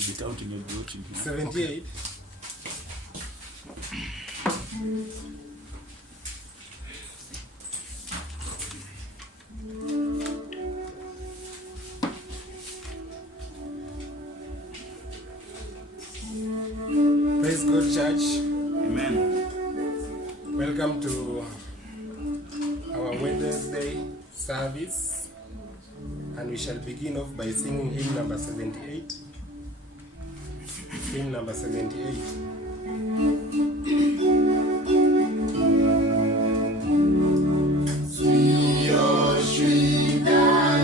be counting, you'll be watching. 78. Praise God, church. Amen. Welcome to our Wednesday service, and we shall begin off by singing hymn number 78. Hymn number 78. Shinda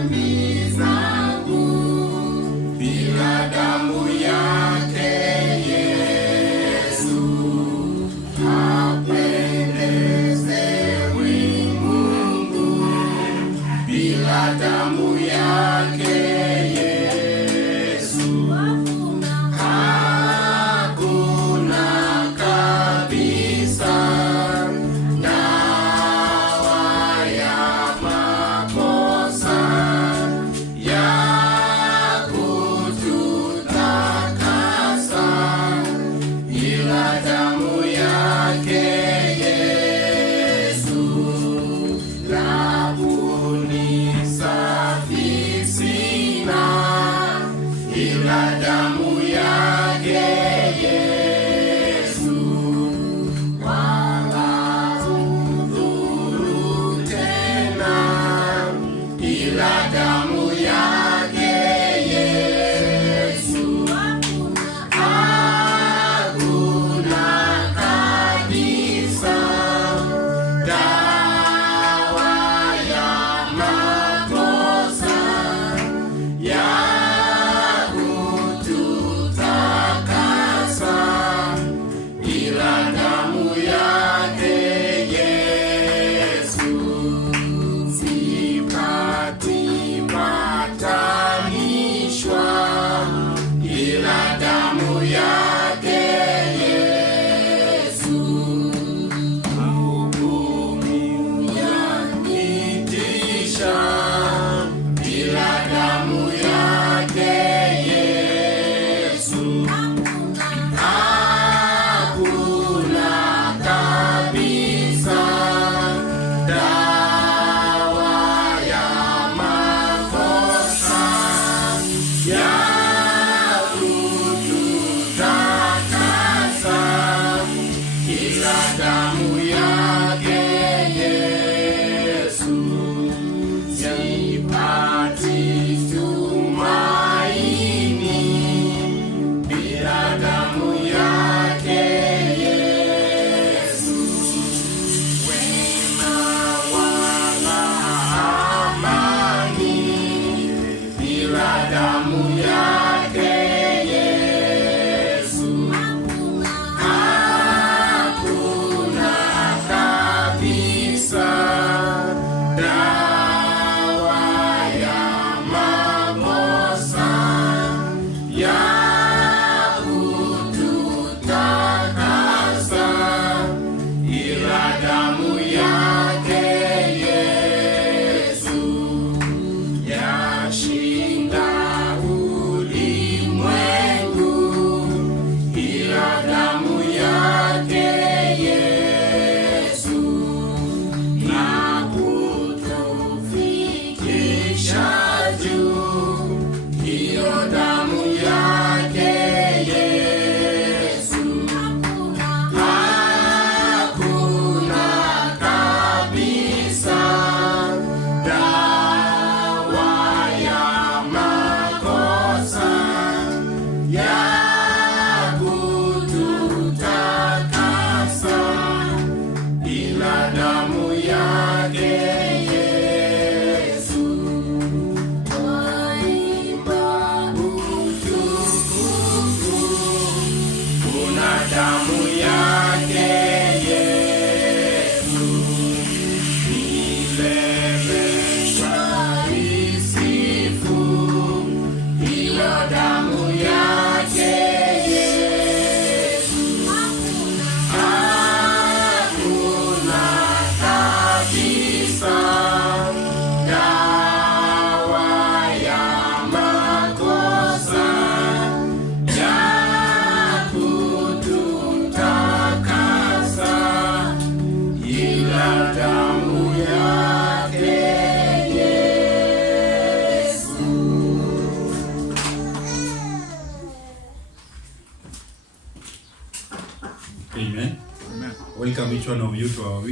Amen. Amen. Welcome each one of you to our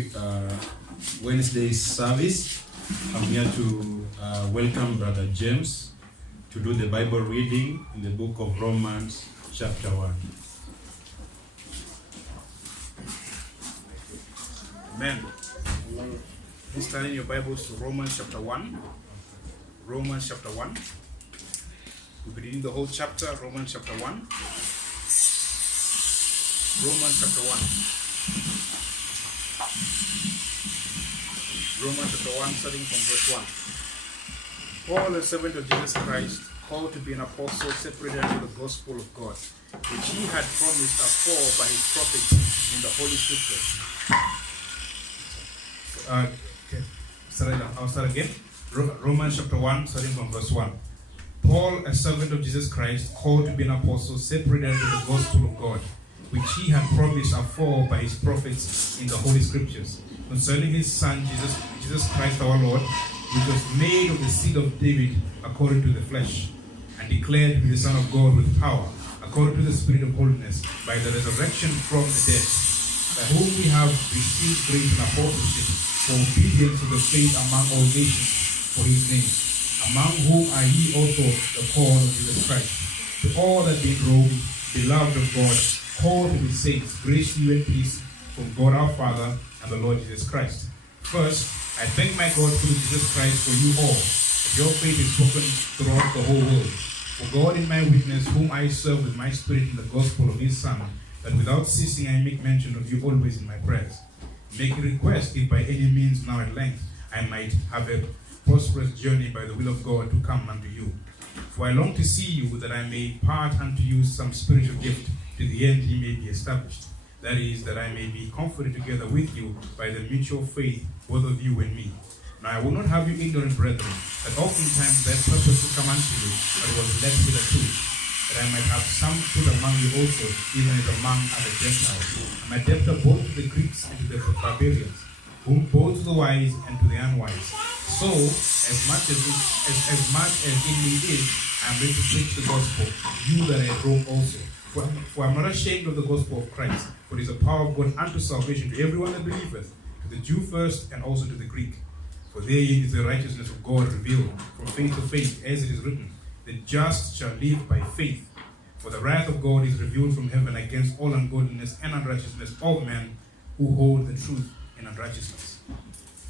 Wednesday service. I'm here to welcome Brother James to do the Bible reading in the book of Romans chapter 1. Amen. Please turn in your Bibles to Romans chapter 1. Romans chapter 1. We'll be reading the whole chapter, Romans chapter 1. Romans chapter 1. Romans chapter 1, starting from verse 1. Paul, a servant of Jesus Christ, called to be an apostle, separated unto the gospel of God, which he had promised afore by his prophets in the Holy Scriptures. I'll start again. Romans chapter 1, starting from verse 1. Paul, a servant of Jesus Christ, called to be an apostle, separated unto the gospel of God, which he had promised afore by his prophets in the Holy Scriptures, concerning his Son, Jesus Christ our Lord, which was made of the seed of David according to the flesh, and declared to be the Son of God with power, according to the Spirit of holiness, by the resurrection from the dead, by whom we have received grace and apostleship for obedience to the faith among all nations for his name, among whom are ye also the called of Jesus Christ. To all that be in Rome, beloved of God, called to be saints, grace to you and peace from God our Father and the Lord Jesus Christ. First, I thank my God through Jesus Christ for you all, that your faith is spoken throughout the whole world. For God is my witness, whom I serve with my spirit in the gospel of his Son, that without ceasing I make mention of you always in my prayers, making request if by any means now at length I might have a prosperous journey by the will of God to come unto you. For I long to see you, that I may impart unto you some spiritual gift, to the end he may be established. That is, that I may be comforted together with you by the mutual faith, both of you and me. Now I will not have you ignorant, brethren, that oftentimes I purpose to come unto you, but was led hitherto, that I might have some fruit among you also, even as among other Gentiles. I am a debtor both to the Greeks and to the barbarians, whom both to the wise and to the unwise. So, as much as in me is, I am ready to preach the gospel, you that I Rome also. For I am not ashamed of the gospel of Christ, for it is the power of God unto salvation to everyone that believeth, to the Jew first, and also to the Greek. For therein is the righteousness of God revealed, from faith to faith, as it is written, the just shall live by faith. For the wrath of God is revealed from heaven against all ungodliness and unrighteousness of men who hold the truth in unrighteousness.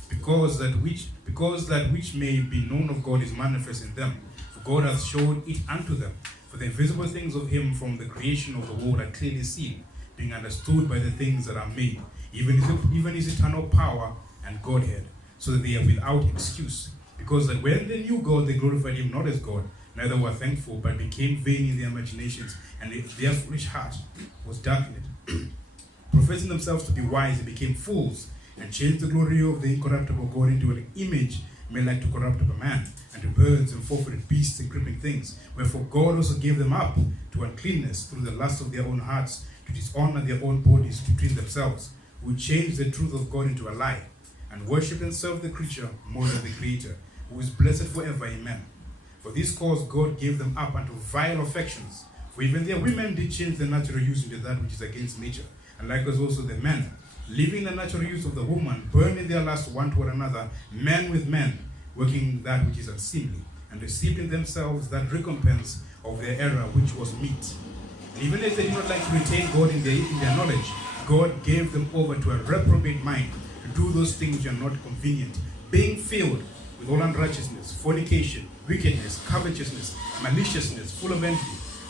Because that which may be known of God is manifest in them, for God hath showed it unto them. For the invisible things of him from the creation of the world are clearly seen, being understood by the things that are made, even his eternal power and Godhead, so that they are without excuse. Because that when they knew God, they glorified him not as God, neither were thankful, but became vain in their imaginations, and their foolish heart was darkened. Professing themselves to be wise, they became fools, and changed the glory of the incorruptible God into an image made like to corruptible man, and to birds and four-footed beasts and creeping things. Wherefore God also gave them up to uncleanness through the lust of their own hearts, to dishonor their own bodies between themselves, who changed the truth of God into a lie, and worshipped and served the creature more than the Creator, who is blessed forever. Amen. For this cause God gave them up unto vile affections. For even their women did change the natural use into that which is against nature, and likewise also the men, leaving the natural use of the woman, burned in their lust one toward another, men with men, working that which is unseemly, and received in themselves that recompense of their error which was meet. And even as they did not like to retain God in their knowledge, God gave them over to a reprobate mind to do those things which are not convenient, being filled with all unrighteousness, fornication, wickedness, covetousness, maliciousness, full of envy,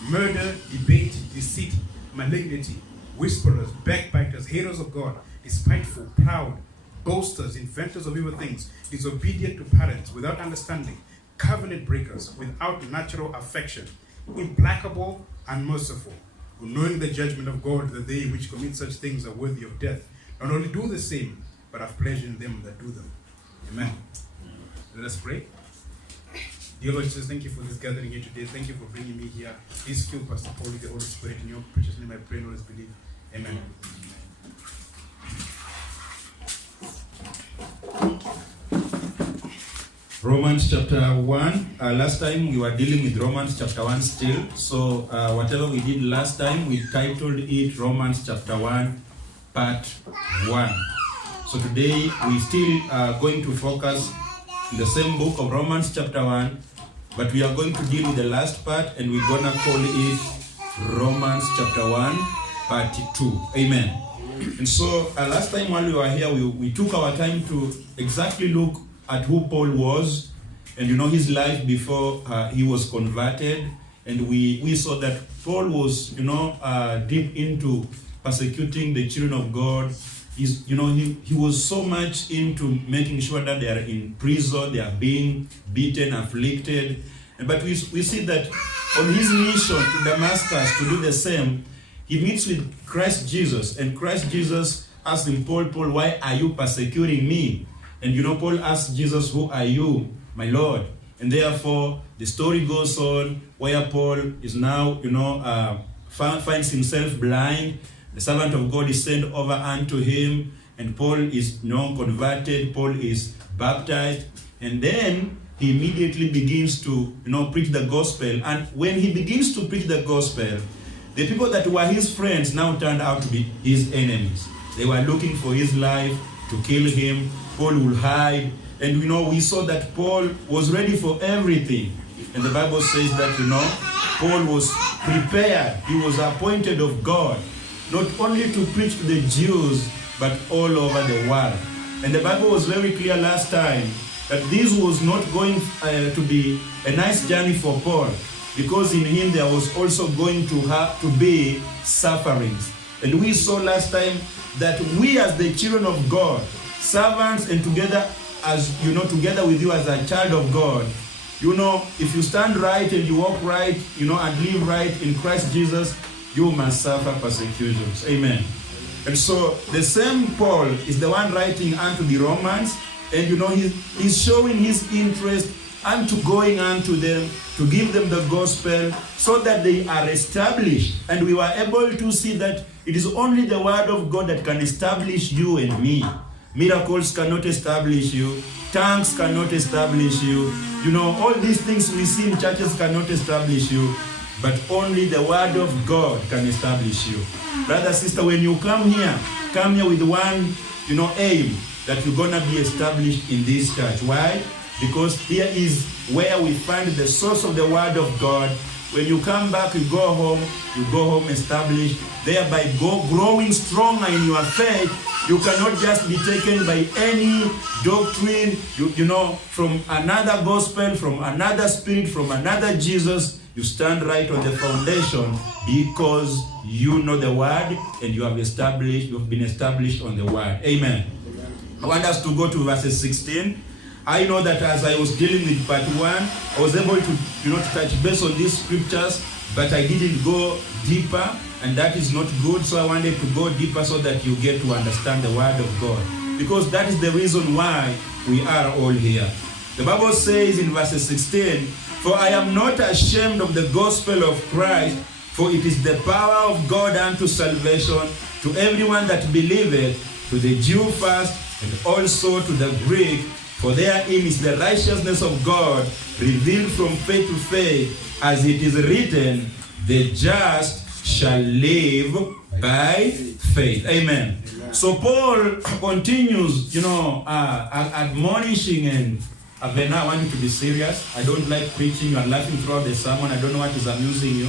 murder, debate, deceit, malignity, whisperers, backbiters, haters of God, despiteful, proud, boasters, inventors of evil things, disobedient to parents, without understanding, covenant breakers, without natural affection, implacable, unmerciful, who knowing the judgment of God, that they which commit such things are worthy of death, not only do the same, but have pleasure in them that do them. Amen. Let us pray. Dear Lord Jesus, thank you for this gathering here today. Thank you for bringing me here. Please fill Pastor Paul with the Holy Spirit. In your precious name I pray and always believe. Amen. Romans chapter 1. Last time we were dealing with Romans chapter 1 still. So whatever we did last time, we titled it Romans chapter 1 part 1. So today we still are going to focus in the same book of Romans chapter 1, but we are going to deal with the last part, and we're gonna call it Romans chapter 1 part 2. Amen. And so last time while we were here, we took our time to exactly look at who Paul was, and his life before he was converted. And we saw that Paul was deep into persecuting the children of God. He was so much into making sure that they are in prison, they are being beaten, afflicted. But we see that on his mission to Damascus to do the same, he meets with Christ Jesus, and Christ Jesus asked him, Paul, why are you persecuting me? And Paul asked Jesus, who are you, my Lord? And therefore, the story goes on where Paul is now, finds himself blind. The servant of God is sent over unto him, and Paul is converted. Paul is baptized, and then he immediately begins to preach the gospel. And when he begins to preach the gospel, the people that were his friends now turned out to be his enemies. They were looking for his life, to kill him. Paul will hide. And we saw that Paul was ready for everything. And the Bible says that Paul was prepared. He was appointed of God, not only to preach to the Jews, but all over the world. And the Bible was very clear last time that this was not going to be a nice journey for Paul, because in him there was also going to have to be sufferings. And we saw last time that we as the children of God, servants, and together together with you as a child of God, if you stand right and you walk right, and live right in Christ Jesus, you must suffer persecutions. Amen. And so the same Paul is the one writing unto the Romans, and he's showing his interest unto going unto them to give them the gospel so that they are established. And we were able to see that it is only the word of God that can establish you and me. Miracles cannot establish you. Tongues cannot establish you. All these things we see in churches cannot establish you. But only the word of God can establish you. Brother, sister, when you come here with one, aim that you're going to be established in this church. Why? Because here is where we find the source of the word of God. When you come back, you go home established, thereby growing stronger in your faith. You cannot just be taken by any doctrine, from another gospel, from another spirit, from another Jesus. You stand right on the foundation because you know the word and you have been established on the word. Amen. I want us to go to verses 16. I know that as I was dealing with part 1, I was able to touch base on these scriptures, but I didn't go deeper, and that is not good. So I wanted to go deeper so that you get to understand the word of God, because that is the reason why we are all here. The Bible says in verses 16, for I am not ashamed of the gospel of Christ, for it is the power of God unto salvation to everyone that believeth, to the Jew first, and also to the Greek. For therein is the righteousness of God revealed from faith to faith, as it is written, the just shall live by faith. Amen. So Paul continues, admonishing, and Avena, I want you to be serious. I don't like preaching. You are laughing throughout the sermon. I don't know what is amusing you.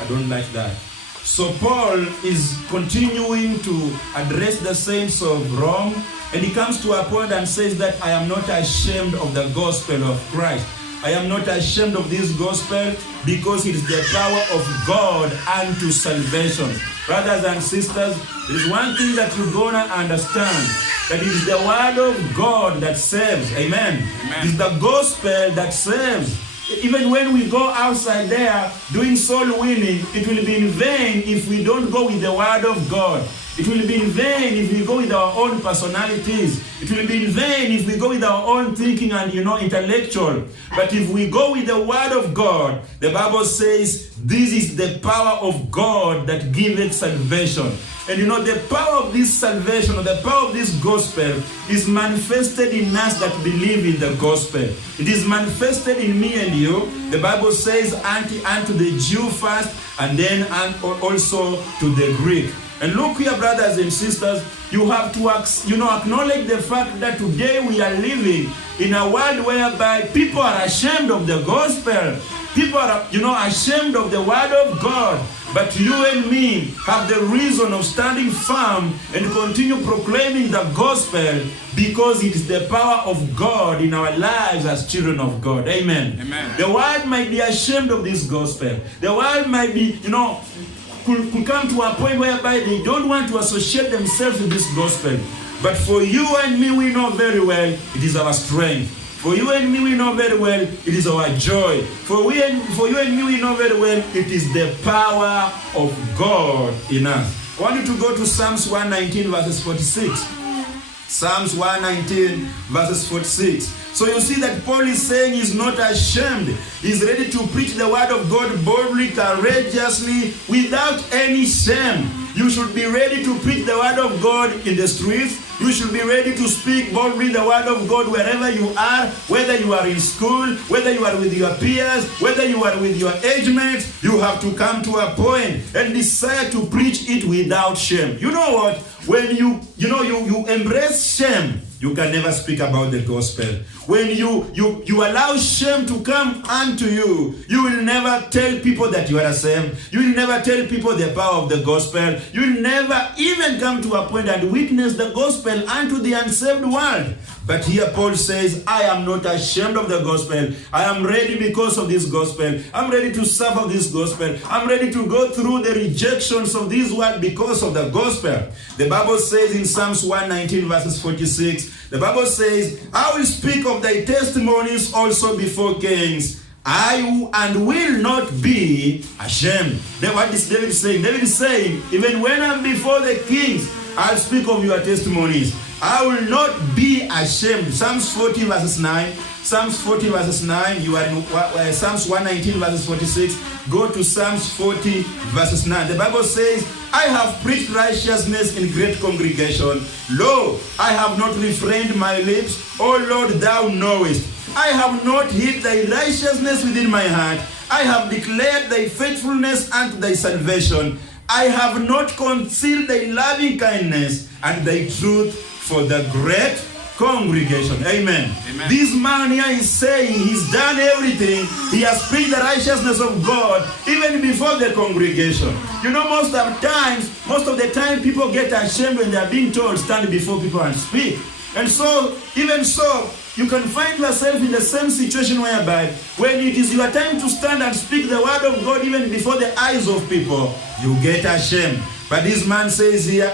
I don't like that. So Paul is continuing to address the saints of Rome, and he comes to a point and says that I am not ashamed of the gospel of Christ. I am not ashamed of this gospel because it is the power of God unto salvation. Brothers and sisters, there is one thing that you're going to understand, that it is the word of God that saves. Amen. Amen. It is the gospel that saves. Even when we go outside there doing soul winning, it will be in vain if we don't go with the word of God. It will be in vain if we go with our own personalities. It will be in vain if we go with our own thinking and, intellectual. But if we go with the word of God, the Bible says this is the power of God that giveth salvation. And the power of this salvation, or the power of this gospel, is manifested in us that believe in the gospel. It is manifested in me and you. The Bible says unto the Jew first, and then also to the Greek. And look here, brothers and sisters, you have to acknowledge the fact that today we are living in a world whereby people are ashamed of the gospel. People are, ashamed of the word of God. But you and me have the reason of standing firm and continue proclaiming the gospel because it is the power of God in our lives as children of God. Amen. Amen. The world might be ashamed of this gospel. The world might be, could come to a point whereby they don't want to associate themselves with this gospel. But for you and me, we know very well it is our strength. For you and me, we know very well it is our joy. For you and me, we know very well it is the power of God in us. I want you to go to Psalms 119 verses 46. Psalms 119 verses 46. So you see that Paul is saying he's not ashamed. He's ready to preach the word of God boldly, courageously, without any shame. You should be ready to preach the word of God in the streets. You should be ready to speak boldly the word of God wherever you are, whether you are in school, whether you are with your peers, whether you are with your age mates. You have to come to a point and decide to preach it without shame. You know what? When you embrace shame, you can never speak about the gospel. When you allow shame to come unto you, you will never tell people that you are saved. You will never tell people the power of the gospel. You will never even come to a point and witness the gospel unto the unsaved world. But here Paul says, I am not ashamed of the gospel. I am ready because of this gospel. I'm ready to suffer this gospel. I'm ready to go through the rejections of this world because of the gospel. The Bible says in Psalms 119 verses 46, the Bible says, I will speak of thy testimonies also before kings. And will not be ashamed. Then what is David saying? David is saying, even when I'm before the kings, I'll speak of your testimonies. I will not be ashamed. Psalms 40 verses 9. Psalms 40 verses 9. You are in Psalms 119 verses 46. Go to Psalms 40 verses 9. The Bible says, I have preached righteousness in great congregation. Lo, I have not refrained my lips. O Lord, thou knowest. I have not hid thy righteousness within my heart. I have declared thy faithfulness unto thy salvation. I have not concealed thy loving kindness and thy truth for the great congregation. Amen. Amen. This man here is saying he's done everything. He has preached the righteousness of God even before the congregation. Most of the time people get ashamed when they are being told stand before people and speak. And so, even so, you can find yourself in the same situation whereby when it is your time to stand and speak the word of God even before the eyes of people, you get ashamed. But this man says here,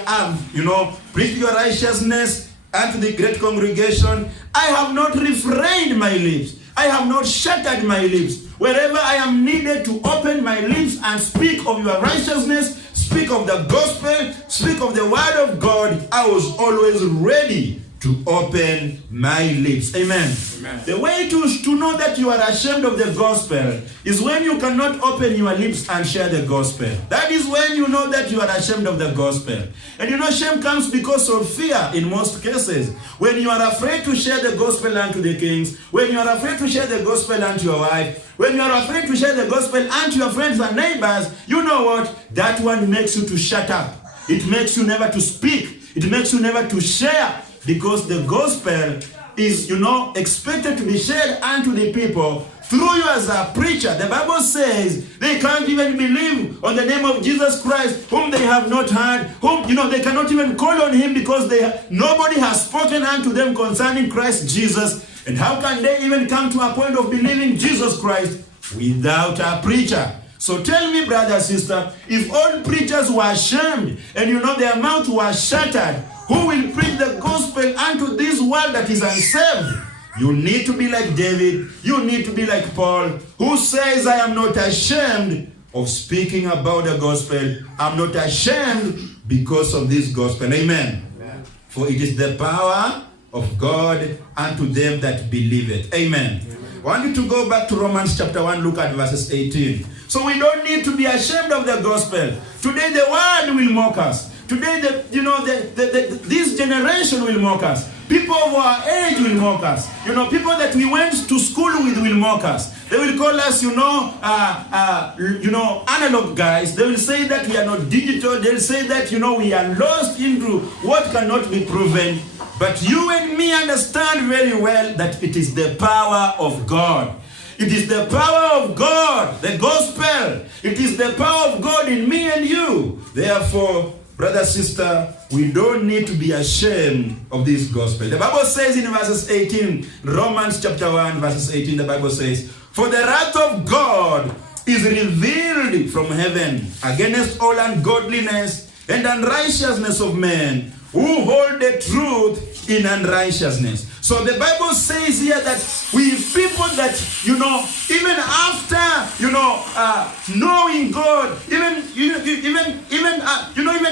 preach your righteousness unto the great congregation. I have not refrained my lips. I have not shuttered my lips. Wherever I am needed to open my lips and speak of your righteousness, speak of the gospel, speak of the word of God, I was always ready to open my lips. Amen. Amen. The way to know that you are ashamed of the gospel is when you cannot open your lips and share the gospel. That is when you know that you are ashamed of the gospel. And shame comes because of fear in most cases. When you are afraid to share the gospel unto the kings, when you are afraid to share the gospel unto your wife, when you are afraid to share the gospel unto your friends and neighbors, you know what? That one makes you to shut up. It makes you never to speak. It makes you never to share. Because the gospel is, expected to be shared unto the people through you as a preacher. The Bible says they can't even believe on the name of Jesus Christ, whom they have not heard, whom, they cannot even call on him because nobody has spoken unto them concerning Christ Jesus. And how can they even come to a point of believing Jesus Christ without a preacher? So tell me, brother, sister, if all preachers were ashamed and their mouth was shattered, who will preach the gospel unto this world that is unsaved? You need to be like David. You need to be like Paul, who says, I am not ashamed of speaking about the gospel. I'm not ashamed because of this gospel. Amen. Amen. For it is the power of God unto them that believe it. Amen. Amen. I want you to go back to Romans chapter 1, look at verses 18. So we don't need to be ashamed of the gospel. Today the world will mock us. Today, this generation will mock us. People of our age will mock us. People that we went to school with will mock us. They will call us, analog guys. They will say that we are not digital. They'll say that, we are lost into what cannot be proven. But you and me understand very well that it is the power of God. It is the power of God, the gospel. It is the power of God in me and you. Therefore, brother, sister, we don't need to be ashamed of this gospel. The Bible says in verses 18, Romans chapter 1, verses 18, the Bible says, "For the wrath of God is revealed from heaven against all ungodliness and unrighteousness of men who hold the truth in unrighteousness." So the Bible says here that we people that, even after, knowing God, even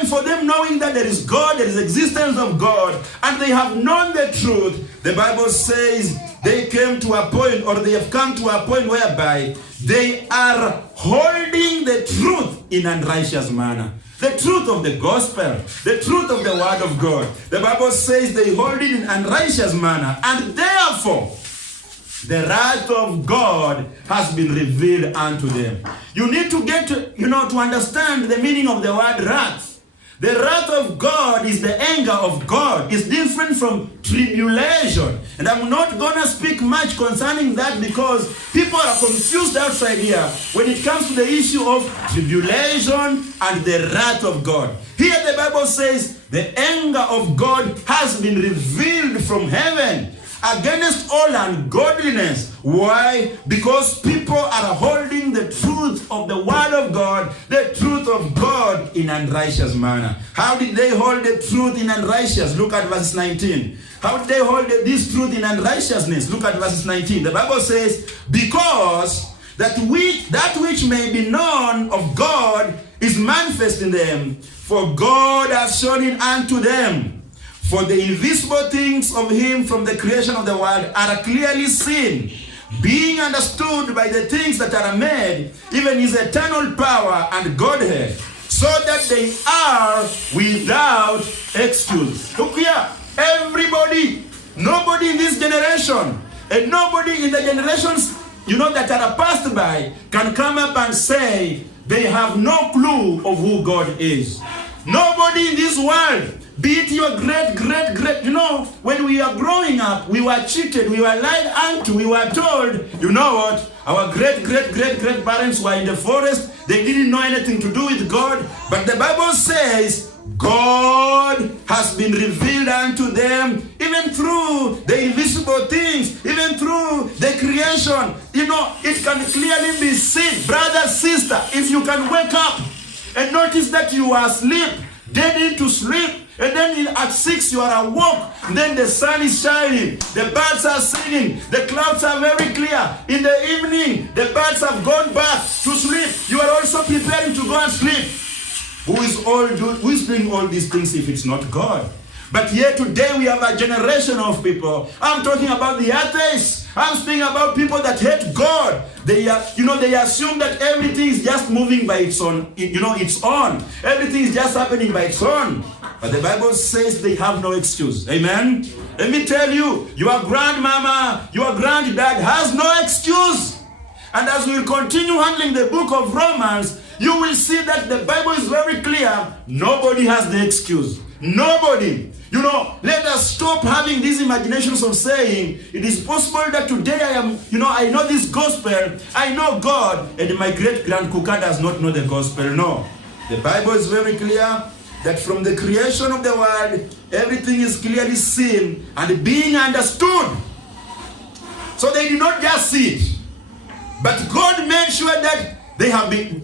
for them knowing that there is God, there is existence of God, and they have known the truth, the Bible says they came to a point, or they have come to a point whereby they are holding the truth in unrighteous manner. The truth of the gospel, the truth of the word of God. The Bible says they hold it in unrighteous manner, and therefore the wrath of God has been revealed unto them. You need to get to understand the meaning of the word wrath. The wrath of God is the anger of God. It's different from tribulation. And I'm not going to speak much concerning that because people are confused outside here when it comes to the issue of tribulation and the wrath of God. Here the Bible says the anger of God has been revealed from heaven against all ungodliness. Why? Because people are holding the truth of the word of God, the truth of God in unrighteous manner. How did they hold the truth in unrighteous? Look at verse 19. How did they hold this truth in unrighteousness? Look at verse 19. The Bible says, "Because that which may be known of God is manifest in them, for God has shown it unto them. For the invisible things of him from the creation of the world are clearly seen, being understood by the things that are made, even his eternal power and Godhead, so that they are without excuse." Look here, everybody, nobody in this generation, and nobody in the generations, that are passed by, can come up and say they have no clue of who God is. Nobody in this world, be it your great, when we are growing up, we were cheated, we were lied unto, we were told, our great parents were in the forest, they didn't know anything to do with God, but the Bible says, God has been revealed unto them, even through the invisible things, even through the creation. It can clearly be seen. Brother, sister, if you can wake up and notice that you are asleep, dead into sleep, and then at 6 you are awoke, then the sun is shining, the birds are singing, the clouds are very clear. In the evening, the birds have gone back to sleep. You are also preparing to go and sleep. Who is doing all these things if it's not God? But yet today we have a generation of people. I'm talking about the atheists. I'm speaking about people that hate God. They assume that everything is just moving by its own, its own. Everything is just happening by its own. But the Bible says they have no excuse. Amen? Let me tell you, your grandmama, your granddad has no excuse. And as we continue handling the book of Romans, you will see that the Bible is very clear. Nobody has the excuse. Nobody. Let us stop having these imaginations of saying, it is possible that today I know this gospel, I know God, and my great-grandkuka does not know the gospel. No. The Bible is very clear that from the creation of the world, everything is clearly seen and being understood. So they did not just see it, but God made sure that they have been,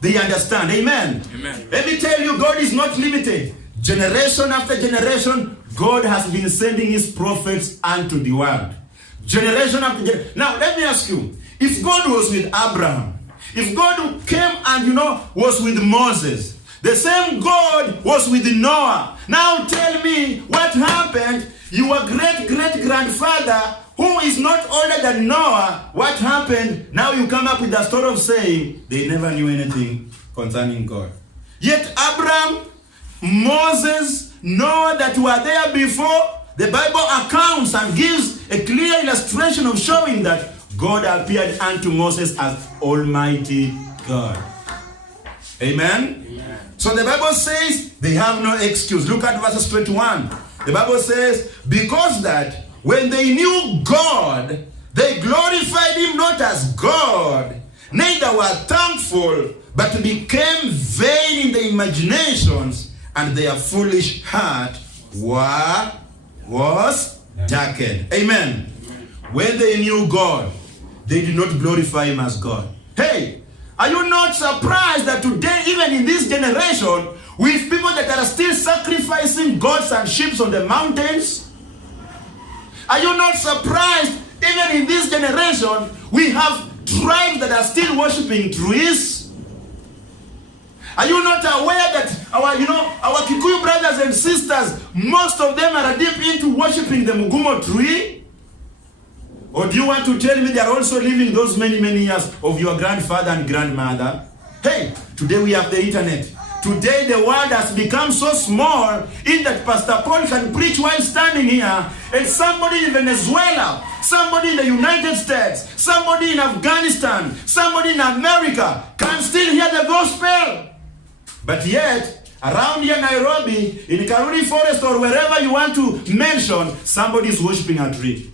they understand. Amen. Amen. Let me tell you, God is not limited. Generation after generation, God has been sending his prophets unto the world. Generation after generation. Now, let me ask you, if God was with Abraham, if God came and, was with Moses, the same God was with Noah. Now tell me what happened. Your great-great-grandfather, who is not older than Noah, what happened? Now you come up with the story of saying they never knew anything concerning God. Yet Abraham, Moses, Noah that were there before, The Bible accounts and gives a clear illustration of showing that God appeared unto Moses as Almighty God. Amen? Amen. So the Bible says they have no excuse. Look at verses 21. The Bible says, because that when they knew God, they glorified him not as God, neither were thankful, but became vain in their imaginations, and their foolish heart was darkened. Amen. When they knew God, they did not glorify him as God. Hey, are you not surprised that today, even in this generation, with people that are still sacrificing goats and sheep on the mountains? Are you not surprised, even in this generation, we have tribes that are still worshiping trees? Are you not aware that our Kikuyu brothers and sisters, most of them are deep into worshiping the Mugumo tree? Or do you want to tell me they are also living those many, many years of your grandfather and grandmother? Hey, today we have the internet. Today the world has become so small in that Pastor Paul can preach while standing here, and somebody in Venezuela, somebody in the United States, somebody in Afghanistan, somebody in America can still hear the gospel. But yet, around here Nairobi, in Karuri Forest or wherever you want to mention, somebody is worshiping a tree.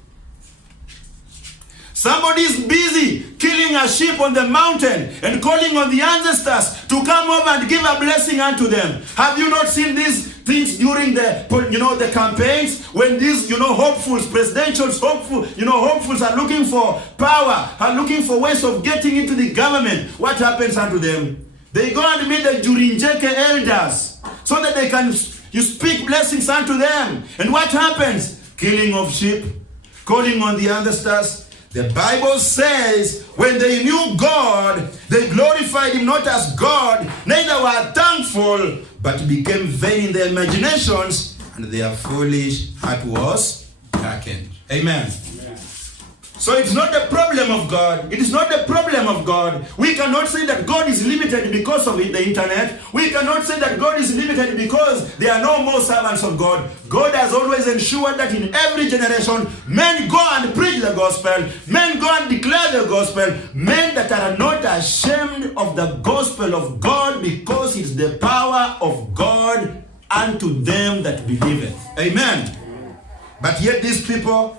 Somebody is busy killing a sheep on the mountain and calling on the ancestors to come over and give a blessing unto them. Have you not seen these things during the campaigns when these hopefuls, presidentials, hopefuls are looking for power, are looking for ways of getting into the government? What happens unto them? They go and meet the Jurinjeke elders so that they can speak blessings unto them. And what happens? Killing of sheep, calling on the ancestors. The Bible says, when they knew God, they glorified him not as God, neither were thankful, but became vain in their imaginations, and their foolish heart was darkened. Amen. Amen. So it's not the problem of God. It is not the problem of God. We cannot say that God is limited because of the internet. We cannot say that God is limited because there are no more servants of God. God has always ensured that in every generation, men go and preach the gospel. Men go and declare the gospel. Men that are not ashamed of the gospel of God, because it's the power of God unto them that believeth. Amen. But yet these people,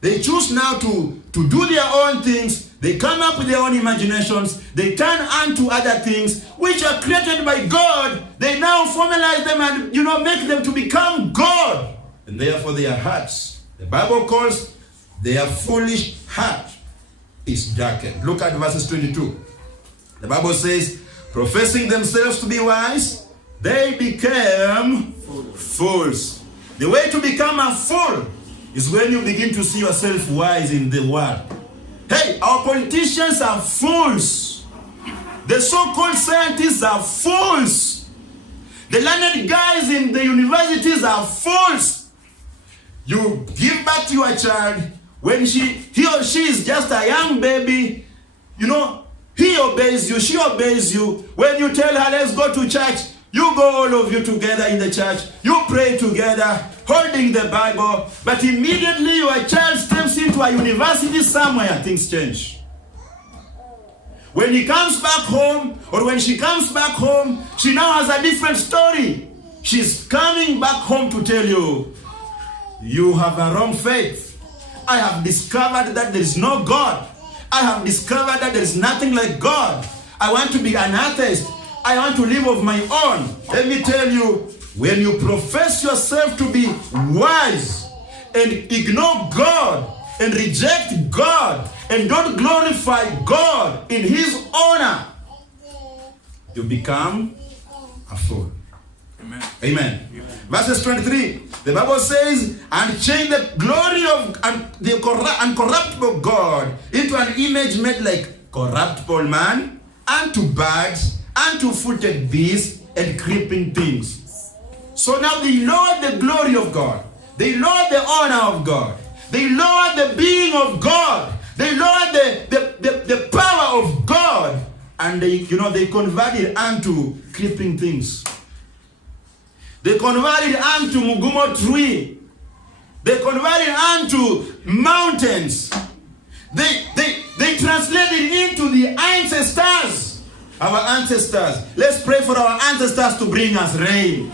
they choose now to do their own things. They come up with their own imaginations. They turn unto other things which are created by God. They now formalize them and make them to become God. And therefore their hearts, the Bible calls their foolish heart is darkened. Look at verses 22. The Bible says, professing themselves to be wise, they became fools. The way to become a fool is when you begin to see yourself wise in the world. Hey, our politicians are fools. The so-called scientists are fools. The learned guys in the universities are fools. You give back to your child when he or she is just a young baby. He obeys you, she obeys you. When you tell her, let's go to church, you go all of you together in the church. You pray together, holding the Bible. But immediately your child steps into a university somewhere, things change. When he comes back home, or when she comes back home, she now has a different story. She's coming back home to tell you, you have a wrong faith. I have discovered that there is no God. I have discovered that there is nothing like God. I want to be an atheist. I want to live of my own. Let me tell you, when you profess yourself to be wise and ignore God and reject God and don't glorify God in his honor, you become a fool. Amen. Amen. Verses 23, the Bible says, and change the glory of the uncorruptible God into an image made like corruptible man, unto birds, and two-footed beasts and creeping things. So now they lower the glory of God. They lower the honor of God. They lower the being of God. They lower the power of God. And they convert it unto creeping things. They convert it unto Mugumo tree. They converted unto mountains. They translated into the ancestors. Our ancestors. Let's pray for our ancestors to bring us rain.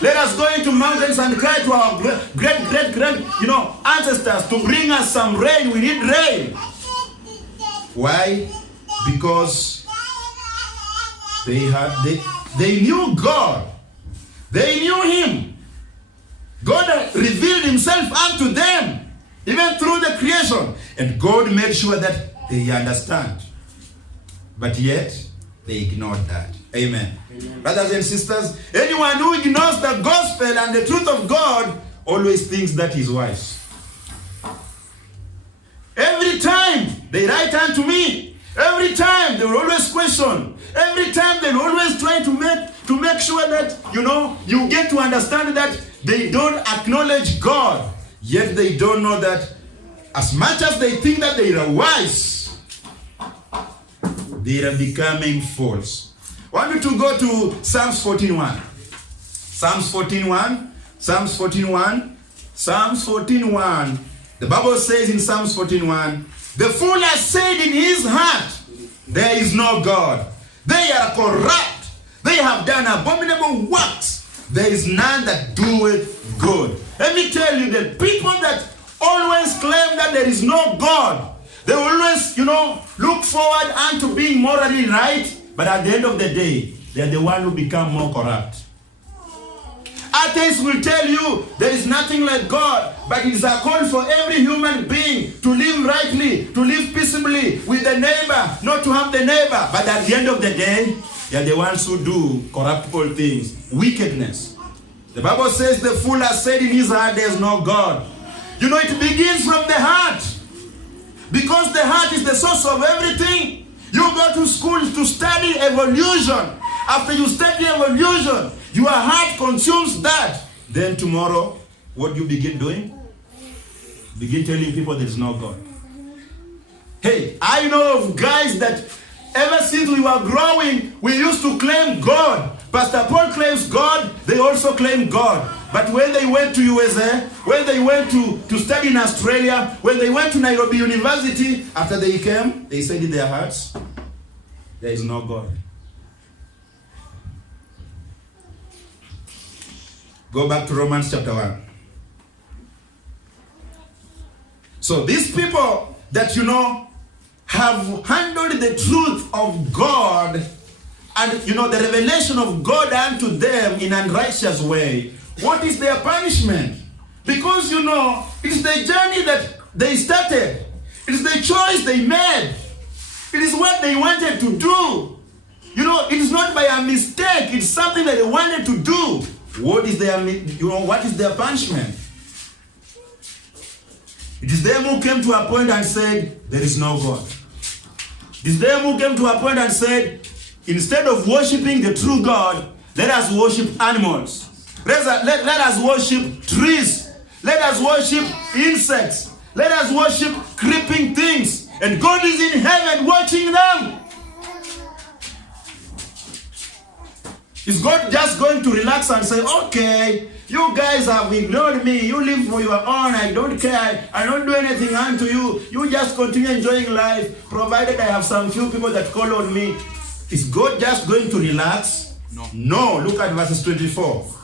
Let us go into mountains and cry to our great ancestors to bring us some rain. We need rain. Why? Because they knew God. They knew Him. God revealed Himself unto them, even through the creation. And God made sure that they understand. But yet, they ignored that. Amen. Amen. Brothers and sisters, anyone who ignores the gospel and the truth of God always thinks that he's wise. Every time they write unto me, every time they will always question, every time they will always try to make sure that, you get to understand that they don't acknowledge God, yet they don't know that as much as they think that they are wise, they are becoming fools. I want you to go to Psalms 14:1. Psalms 14:1. Psalms 14:1. Psalms 14:1. The Bible says in Psalms 14:1, the fool has said in his heart, there is no God. They are corrupt. They have done abominable works. There is none that doeth good. Let me tell you, the people that always claim that there is no God, they always, look forward unto being morally right, but at the end of the day, they are the one who become more corrupt. Atheists will tell you there is nothing like God, but it is a call for every human being to live rightly, to live peaceably with the neighbor, not to harm the neighbor. But at the end of the day, they are the ones who do corruptible things, wickedness. The Bible says the fool has said in his heart there is no God. It begins from the heart. Because the heart is the source of everything. You go to school to study evolution. After you study evolution, your heart consumes that. Then tomorrow, what do you begin doing? Begin telling people there is no God. Hey, I know of guys that ever since we were growing, we used to claim God. Pastor Paul claims God, they also claim God. But when they went to USA, when they went to study in Australia, when they went to Nairobi University, after they came, they said in their hearts, there is no God. Go back to Romans chapter 1. So these people that have handled the truth of God and the revelation of God unto them in an unrighteous way, what is their punishment? Because it's the journey that they started. It is the choice they made. It is what they wanted to do. It is not by a mistake. It's something that they wanted to do. What is their punishment? It is them who came to a point and said, there is no God. It is them who came to a point and said, instead of worshiping the true God, let us worship animals. Let us worship trees. Let us worship insects. Let us worship creeping things. And God is in heaven watching them. Is God just going to relax and say, okay, you guys have ignored me. You live for your own. I don't care. I don't do anything unto you. You just continue enjoying life, provided I have some few people that call on me. Is God just going to relax? No. Look at verses 24.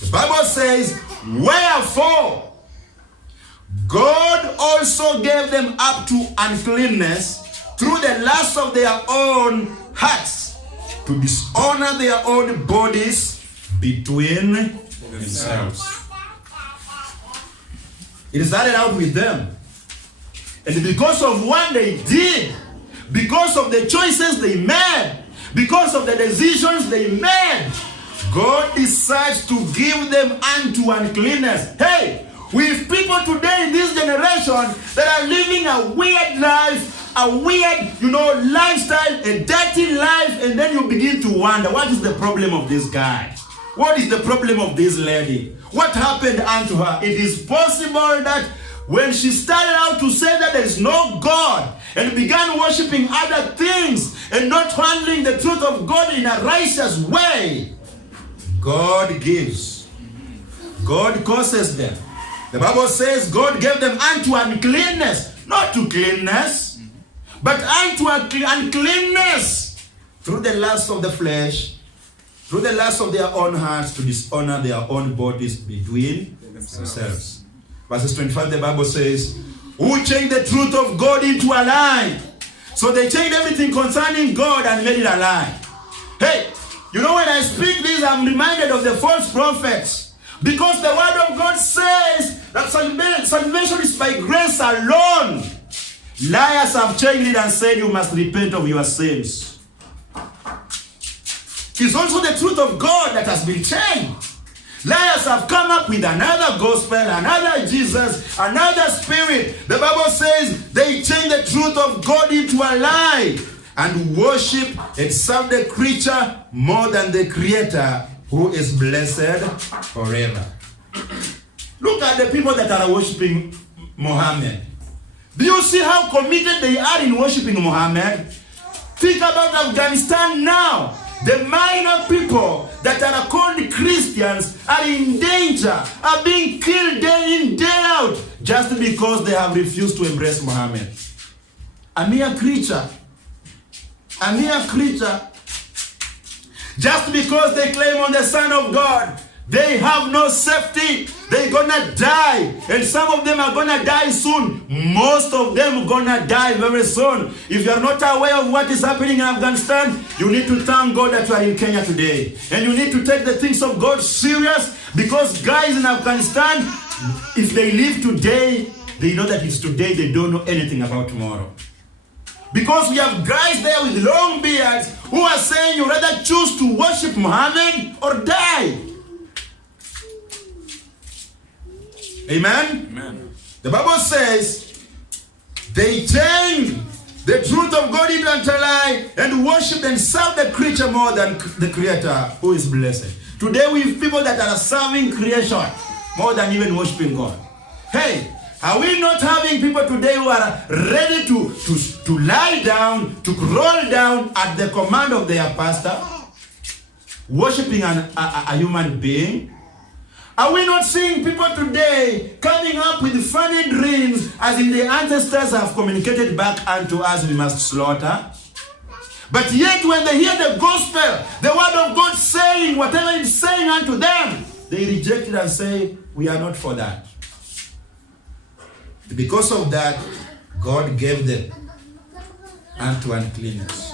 The Bible says, wherefore God also gave them up to uncleanness through the lust of their own hearts, to dishonor their own bodies between themselves. It started out with them. And because of what they did, because of the choices they made, because of the decisions they made, God decides to give them unto uncleanness. Hey, with people today in this generation that are living a weird life, a weird, lifestyle, a dirty life, and then you begin to wonder, what is the problem of this guy? What is the problem of this lady? What happened unto her? It is possible that when she started out to say that there is no God and began worshiping other things and not handling the truth of God in a righteous way, God gives. God causes them. The Bible says God gave them unto uncleanness, not to cleanness, but unto uncleanness, through the lust of the flesh, through the lust of their own hearts, to dishonor their own bodies between themselves. Verses 25, the Bible says, who changed the truth of God into a lie. So they changed everything concerning God and made it a lie. Hey, you know, when I speak this, I'm reminded of the false prophets. Because the word of God says that salvation is by grace alone. Liars have changed it and said you must repent of your sins. It's also the truth of God that has been changed. Liars have come up with another gospel, another Jesus, another spirit. The Bible says they change the truth of God into a lie and worship and serve the creature more than the Creator, who is blessed forever. Look at the people that are worshiping Muhammad. Do you see how committed they are in worshiping Muhammad? Think about Afghanistan now. The minor people that are called Christians are in danger, are being killed day in, day out, just because they have refused to embrace Muhammad. A mere creature. A mere creature. Just because they claim on the Son of God, they have no safety. They're gonna die. And some of them are gonna die soon. Most of them are gonna die very soon. If you're not aware of what is happening in Afghanistan, you need to thank God that you are in Kenya today. And you need to take the things of God serious, because guys in Afghanistan, if they live today, they know that it's today. They don't know anything about tomorrow. Because we have guys there with long beards who are saying you rather choose to worship Muhammad or die. Amen? Amen. The Bible says they change the truth of God into a lie and worship and serve the creature more than the Creator, who is blessed. Today we have people that are serving creation more than even worshiping God. Hey, are we not having people today who are ready to lie down, to crawl down at the command of their pastor, worshiping a human being? Are we not seeing people today coming up with funny dreams, as in the ancestors have communicated back unto us we must slaughter? But yet when they hear the gospel, the word of God saying whatever it's saying unto them, they reject it and say, we are not for that. Because of that, God gave them unto uncleanness.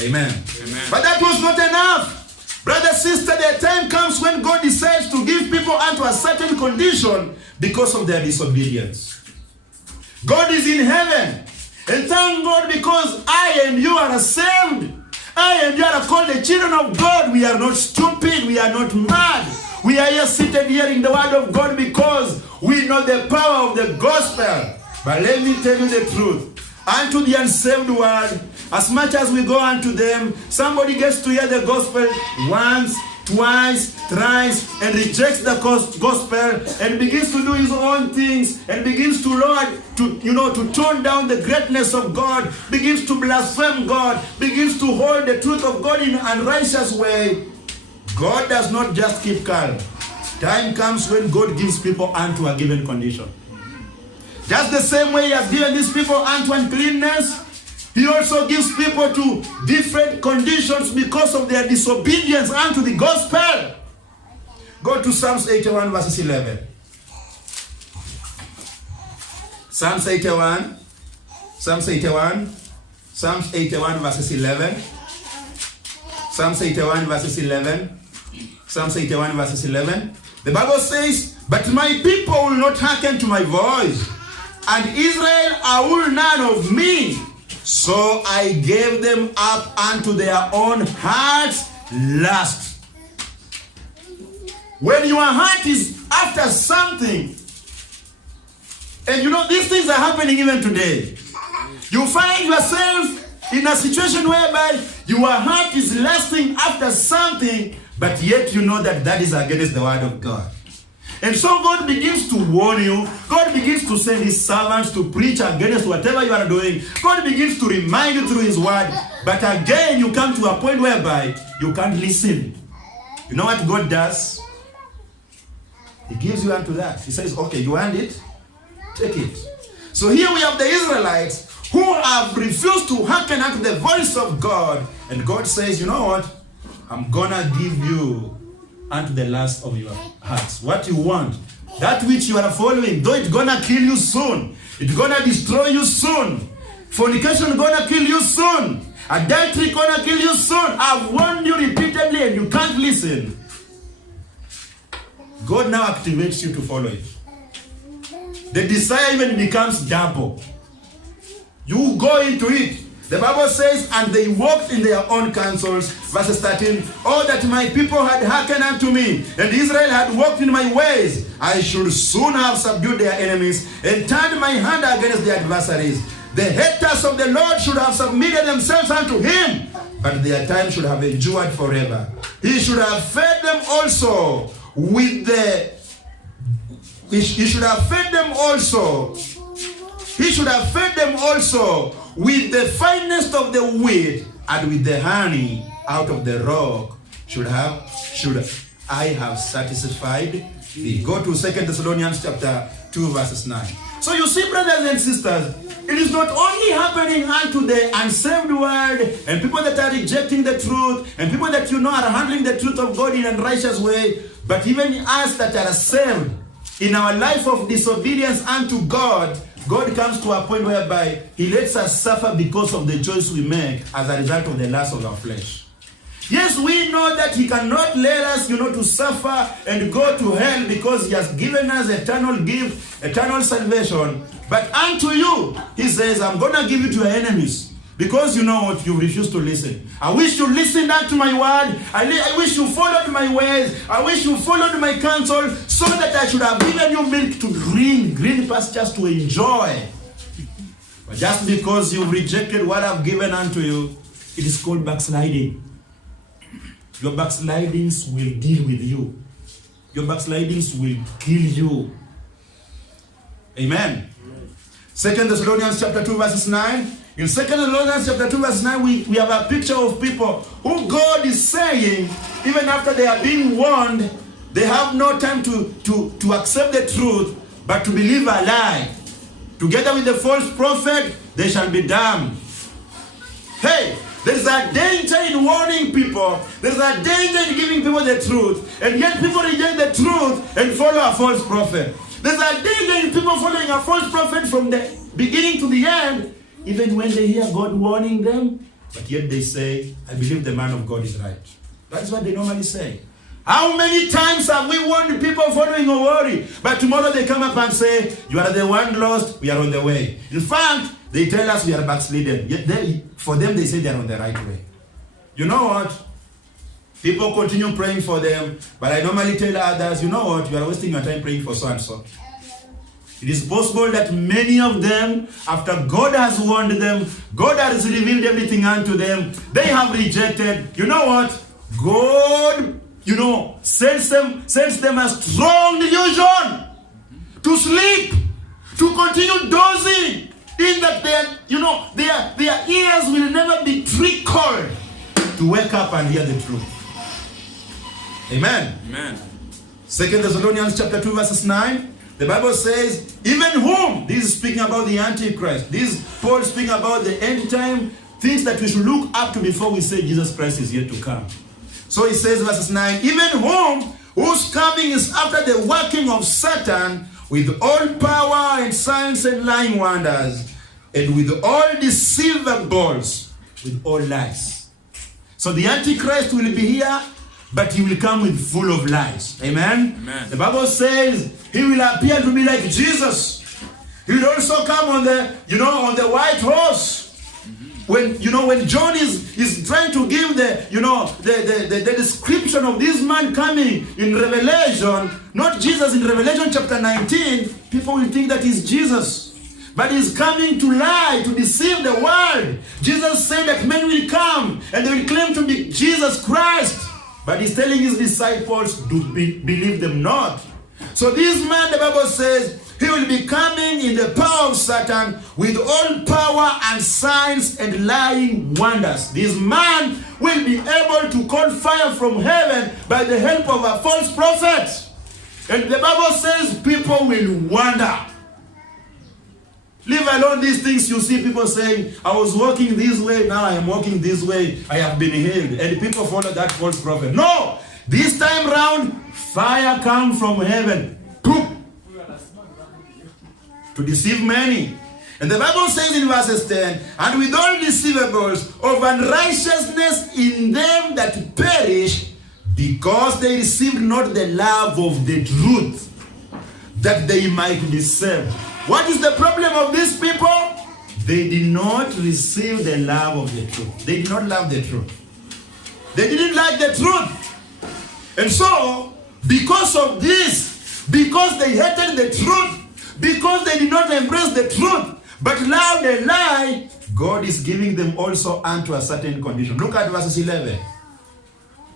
Amen. Amen. But that was not enough. Brother, sister, the time comes when God decides to give people unto a certain condition because of their disobedience. God is in heaven. And thank God, because I and you are saved. I and you are called the children of God. We are not stupid. We are not mad. We are here seated hearing the word of God because we know the power of the gospel. But let me tell you the truth. Unto the unsaved world, as much as we go unto them, somebody gets to hear the gospel once, twice, thrice, and rejects the gospel and begins to do his own things and begins to to tone down the greatness of God, begins to blaspheme God, begins to hold the truth of God in an unrighteous way. God does not just keep calm. Time comes when God gives people unto a given condition. Just the same way he has given these people unto uncleanness, he also gives people to different conditions because of their disobedience unto the gospel. Go to Psalms 81 verses 11. Psalms 81. Psalms 81. Psalms 81 verses 11. Psalms 81 verses 11. Psalms 81 verses 11. The Bible says, but my people will not hearken to my voice, and Israel will none of me. So I gave them up unto their own heart's lust. When your heart is after something, and these things are happening even today, you find yourself in a situation whereby your heart is lusting after something, but yet you know that that is against the word of God. And so God begins to warn you. God begins to send his servants to preach against whatever you are doing. God begins to remind you through his word. But again, you come to a point whereby you can't listen. You know what God does? He gives you unto that. He says, okay, you want it? Take it. So here we have the Israelites who have refused to hearken unto the voice of God. And God says, you know what? I'm gonna give you unto the lust of your hearts. What you want. That which you are following, though it's gonna kill you soon. It's gonna destroy you soon. Fornication gonna kill you soon. Adultery gonna kill you soon. I've warned you repeatedly and you can't listen. God now activates you to follow it. The desire even becomes double. You go into it. The Bible says, and they walked in their own counsels. Verse 13, oh, that my people had hearkened unto me, and Israel had walked in my ways, I should soon have subdued their enemies, and turned my hand against their adversaries. The haters of the Lord should have submitted themselves unto him, but their time should have endured forever. He should have fed them also with the... He should have fed them also. He should have fed them also with the finest of the wheat, and with the honey out of the rock should I have satisfied thee. Go to 2 Thessalonians chapter 2 verses 9. So you see, brothers and sisters, it is not only happening unto the unsaved world and people that are rejecting the truth and people that you know are handling the truth of God in a righteous way, but even us that are saved in our life of disobedience unto God, God comes to a point whereby he lets us suffer because of the choice we make as a result of the lust of our flesh. Yes, we know that he cannot let us, to suffer and go to hell because he has given us eternal gift, eternal salvation. But unto you, he says, I'm going to give it to your enemies. Because you know what? You refuse to listen. I wish you listened unto my word. I wish you followed my ways. I wish you followed my counsel, so that I should have given you milk to green pastures to enjoy. But just because you've rejected what I've given unto you, it is called backsliding. Your backslidings will deal with you. Your backslidings will kill you. Amen. 2 Thessalonians chapter 2 verses 9. In 2 Thessalonians chapter 2 verse 9, we have a picture of people who God is saying, even after they are being warned, they have no time to accept the truth, but to believe a lie. Together with the false prophet, they shall be damned. Hey, there's a danger in warning people. There's a danger in giving people the truth. And yet people reject the truth and follow a false prophet. There's a danger in people following a false prophet from the beginning to the end, even when they hear God warning them, but yet they say, I believe the man of God is right. That's what they normally say. How many times have we warned people following a worry, but tomorrow they come up and say, you are the one lost, we are on the way. In fact, they tell us we are backslidden. Yet for them, they say they are on the right way. You know what? People continue praying for them, but I normally tell others, you know what? You are wasting your time praying for so and so. It is possible that many of them, after God has warned them, God has revealed everything unto them, they have rejected. You know what? God, sends them a strong delusion to sleep, to continue dozing, in that their ears will never be trickled to wake up and hear the truth. Amen. Amen. 2 Thessalonians chapter 2 verses 9. The Bible says, even whom, this is speaking about the Antichrist. This is Paul speaking about the end time, things that we should look up to before we say Jesus Christ is yet to come. So he says, verses 9, even whom, whose coming is after the working of Satan, with all power and signs and lying wonders, and with all deceivables, with all lies. So the Antichrist will be here, but he will come with full of lies. Amen? Amen. The Bible says he will appear to be like Jesus. He will also come on the white horse. When John is trying to give the description of this man coming in Revelation, not Jesus in Revelation chapter 19, people will think that he's Jesus. But he's coming to lie, to deceive the world. Jesus said that men will come and they will claim to be Jesus Christ. But he's telling his disciples to believe them not. So this man, the Bible says, he will be coming in the power of Satan with all power and signs and lying wonders. This man will be able to call fire from heaven by the help of a false prophet. And the Bible says people will wonder. Leave alone these things you see people saying, I was walking this way, now I am walking this way, I have been healed. And people follow that false prophet. No! This time round, fire comes from heaven. Poof! To deceive many. And the Bible says in verses 10, and with all deceivables of unrighteousness in them that perish, because they received not the love of the truth, that they might be saved. What is the problem of these people? They did not receive the love of the truth. They did not love the truth. They didn't like the truth. And so, because of this, because they hated the truth, because they did not embrace the truth, but loved a lie, God is giving them also unto a certain condition. Look at verses 11.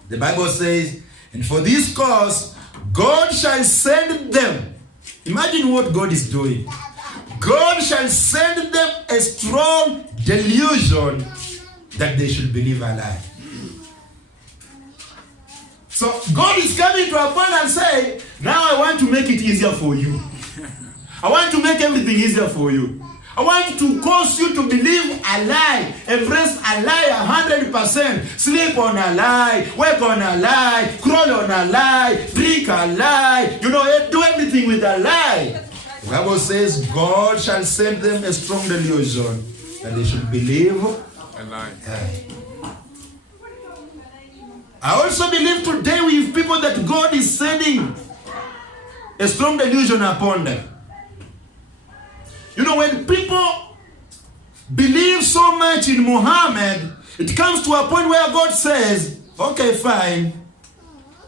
The Bible says, and for this cause, God shall send them. Imagine what God is doing. God shall send them a strong delusion that they should believe a lie. So God is coming to a point and say, now I want to make it easier for you. I want to make everything easier for you. I want to cause you to believe a lie, embrace a lie 100%, sleep on a lie, wake on a lie, crawl on a lie, drink a lie, do everything with a lie. The Bible says God shall send them a strong delusion that they should believe a lie. I also believe today we have people that God is sending a strong delusion upon them. When people believe so much in Muhammad, it comes to a point where God says, okay, fine.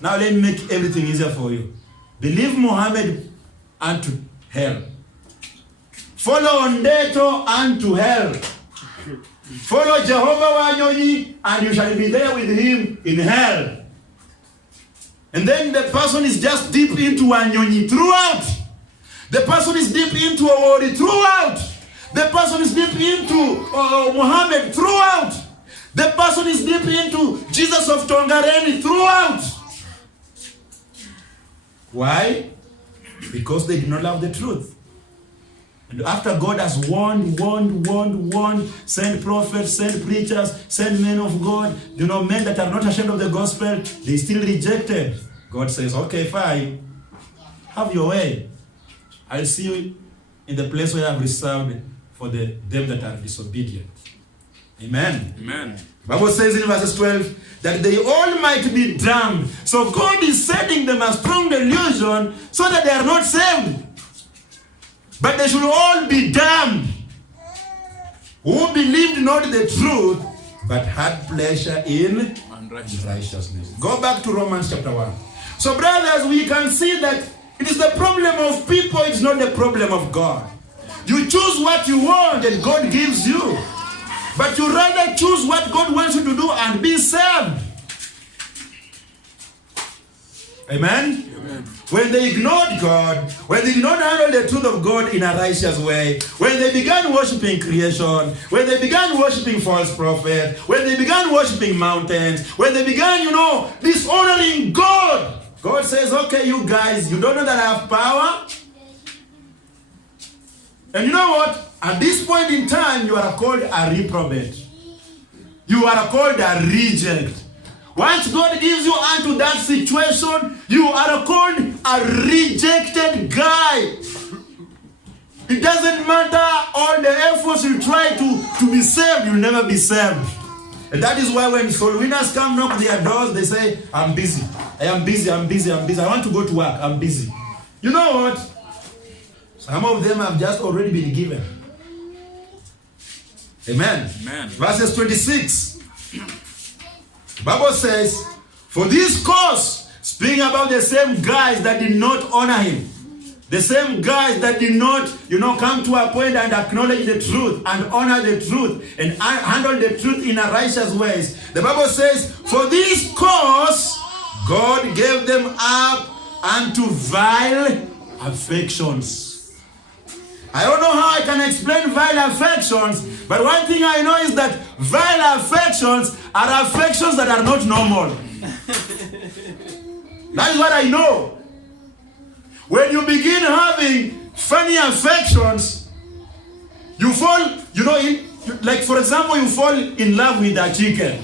Now let me make everything easier for you. Believe Muhammad unto hell. Follow Ondeto unto hell. Follow Jehovah Wanyonyi and you shall be there with him in hell. And then the person is just deep into Wanyonyi throughout. The person is deep into Owori throughout. The person is deep into Muhammad throughout. The person is deep into Jesus of Tongareni throughout. Why? Because they did not love the truth. And after God has warned, send prophets, send preachers, send men of God, men that are not ashamed of the gospel, they still rejected. God says, okay, fine. Have your way. I'll see you in the place where I have reserved for them that are disobedient. Amen. Amen. The Bible says in verses 12 that they all might be damned. So God is sending them a strong delusion so that they are not saved. But they should all be damned. Who believed not the truth, but had pleasure in unrighteousness. Go back to Romans chapter 1. So brothers, we can see that it is the problem of people, it's not the problem of God. You choose what you want and God gives you. But you rather choose what God wants you to do and be saved. Amen? Amen. When they ignored God, when they did not handle the truth of God in a righteous way, when they began worshiping creation, when they began worshiping false prophets, when they began worshiping mountains, when they began, dishonoring God, God says, okay, you guys, you don't know that I have power? And you know what? At this point in time, you are called a reprobate. You are called a reject. Once God gives you unto that situation, you are called a rejected guy. It doesn't matter all the efforts you try to be saved, you'll never be saved. And that is why when soul winners come knock their doors, they say, I'm busy. I am busy. I want to go to work. I'm busy. You know what? Some of them have just already been given. Amen. Amen. Verses 26. The Bible says, for this cause, speaking about the same guys that did not honor him, the same guys that did not, come to a point and acknowledge the truth and honor the truth and handle the truth in a righteous ways. The Bible says, for this cause, God gave them up unto vile affections. I don't know how I can explain vile affections, but one thing I know is that vile affections are affections that are not normal. That is what I know. When you begin having funny affections, you fall, like for example, you fall in love with a chicken.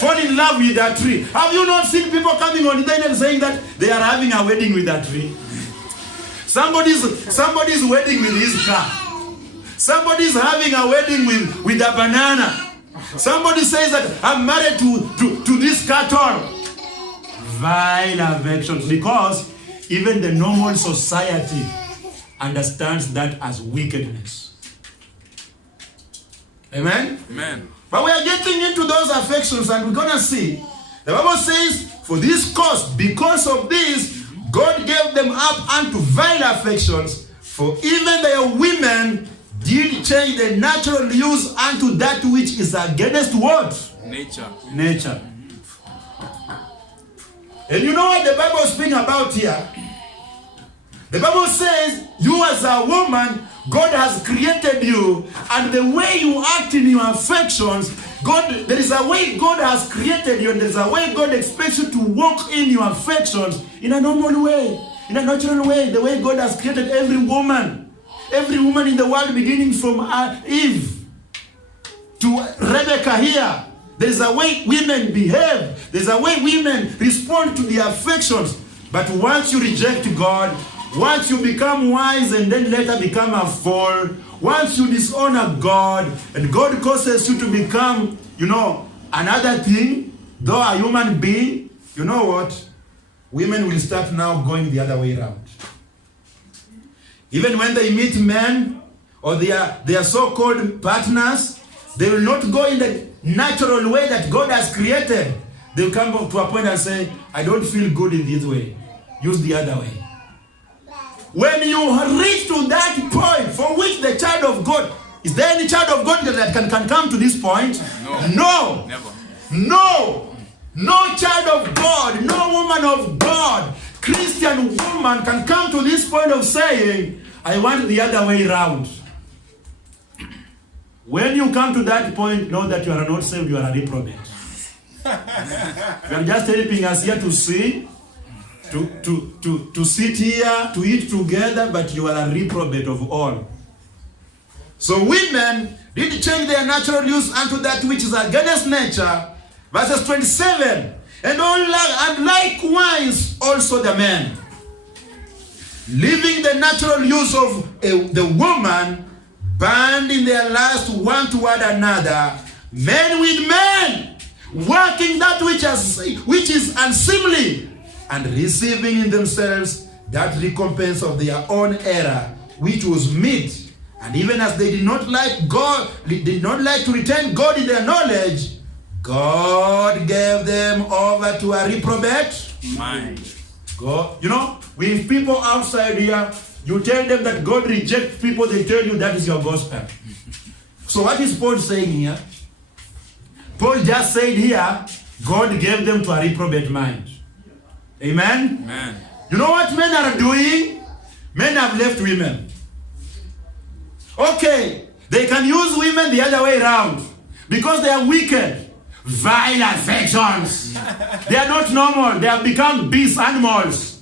Fall in love with a tree. Have you not seen people coming on the internet saying that they are having a wedding with a tree? Somebody's wedding with his car. Somebody's having a wedding with a banana. Somebody says that I'm married to this cattle. Vile affections, because even the normal society understands that as wickedness. Amen? Amen. But we are getting into those affections, and we're gonna see. The Bible says, for this cause, because of this, God gave them up unto vile affections, for even their women did change the natural use unto that which is against what? Nature. And you know what the Bible is speaking about here? The Bible says, you as a woman, God has created you, and the way you act in your affections, there is a way God has created you, and there is a way God expects you to walk in your affections in a normal way, in a natural way, the way God has created every woman in the world, beginning from Eve to Rebecca here. There is a way women behave. There is a way women respond to the affections. But once you reject God, once you become wise and then later become a fool, once you dishonor God, and God causes you to become, another thing, though a human being, you know what? Women will start now going the other way around. Even when they meet men or their so-called partners, they will not go in the natural way that God has created. They'll come to a point and say, I don't feel good in this way. Use the other way. When you reach to that point for which the child of God, is there any child of God that can come to this point? No. Never. No child of God, no woman of God, Christian woman can come to this point of saying, I want the other way around. When you come to that point, know that you are not saved, you are a reprobate. You are just helping us here to see, to sit here, to eat together, but you are a reprobate of all. So women did change their natural use unto that which is against nature. Verses 27. And likewise also the men, leaving the natural use of the woman, bound in their lust one toward another, men with men, working that which is unseemly, and receiving in themselves that recompense of their own error, which was meet. And even as they did not like God, did not like to retain God in their knowledge, God gave them over to a reprobate mind. God, with people outside here, you tell them that God rejects people, they tell you that is your gospel. So what is Paul saying here? Paul just said here, God gave them to a reprobate mind. Amen? Amen. You know what men are doing? Men have left women. Okay, they can use women the other way around because they are wicked. Vile affections. They are not normal. They have become beast animals.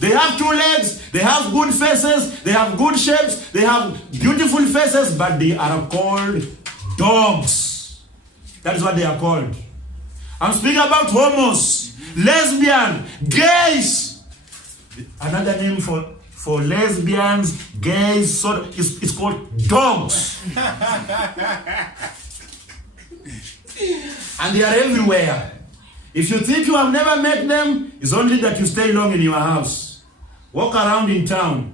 They have 2 legs. They have good faces. They have good shapes. They have beautiful faces, but they are called dogs. That is what they are called. I'm speaking about homos, lesbian, gays. Another name for lesbians, gays, it's called dogs. And they are everywhere. If you think you have never met them, it's only that you stay long in your house. Walk around in town.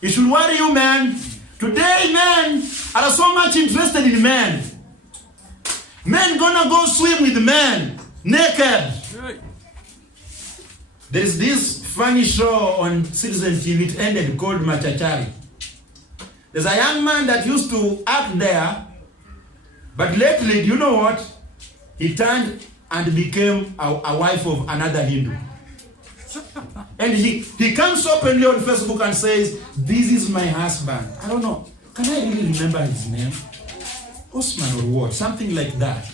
It should worry you, man. Today, men are so much interested in men. Men gonna go swim with men, naked. There's this funny show on Citizen TV, it ended, called Machachari. There's a young man that used to act there, but lately, do you know what? He turned and became a wife of another Hindu. And he comes openly on Facebook and says, this is my husband. I don't know. Can I really remember his name? Osman or what? Something like that.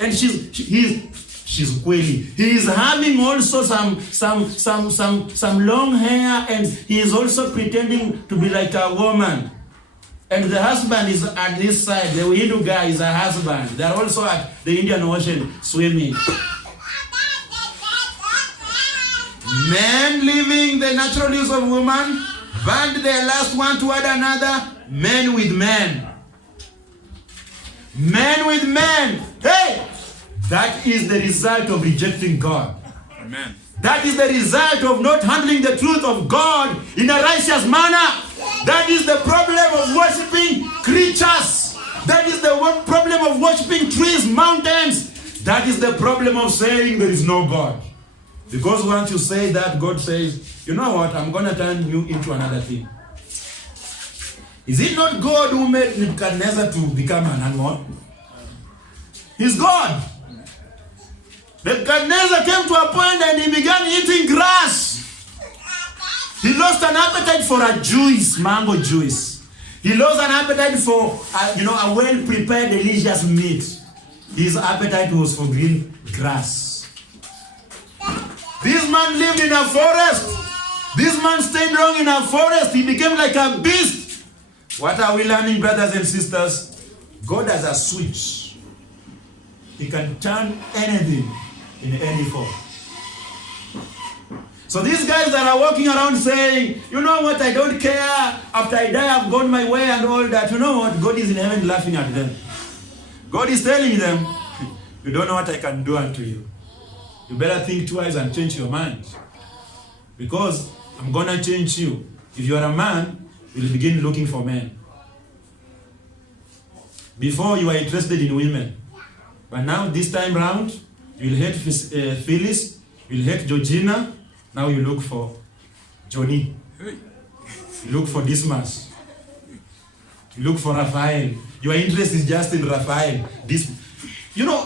And she she's kweli. He is having also some long hair, and he is also pretending to be like a woman. And the husband is at this side. The Hindu guy is a husband. They are also at the Indian Ocean swimming. Men living the natural use of woman, band their last one toward another, men with men. Men with men. Hey! That is the result of rejecting God. Amen. That is the result of not handling the truth of God in a righteous manner. That is the problem of worshiping creatures. That is the problem of worshiping trees, mountains. That is the problem of saying there is no God. Because once you say that, God says, you know what, I'm going to turn you into another thing. Is it not God who made Nebuchadnezzar to become an animal? He's God. Nebuchadnezzar came to a point and he began eating grass. He lost an appetite for a juice, mango juice. He lost an appetite for a well-prepared, delicious meat. His appetite was for green grass. This man lived in a forest. This man stayed long in a forest. He became like a beast. What are we learning, brothers and sisters? God has a switch. He can turn anything in any form. So these guys that are walking around saying, you know what, I don't care. After I die, I've gone my way and all that. You know what? God is in heaven laughing at them. God is telling them, you don't know what I can do unto you. You better think twice and change your mind. Because I'm going to change you. If you are a man, you'll begin looking for men. Before you were interested in women. But now this time round, you'll hate Phyllis, you'll hate Georgina. Now you look for Johnny. You look for Dismas. You look for Raphael. Your interest is just in Raphael.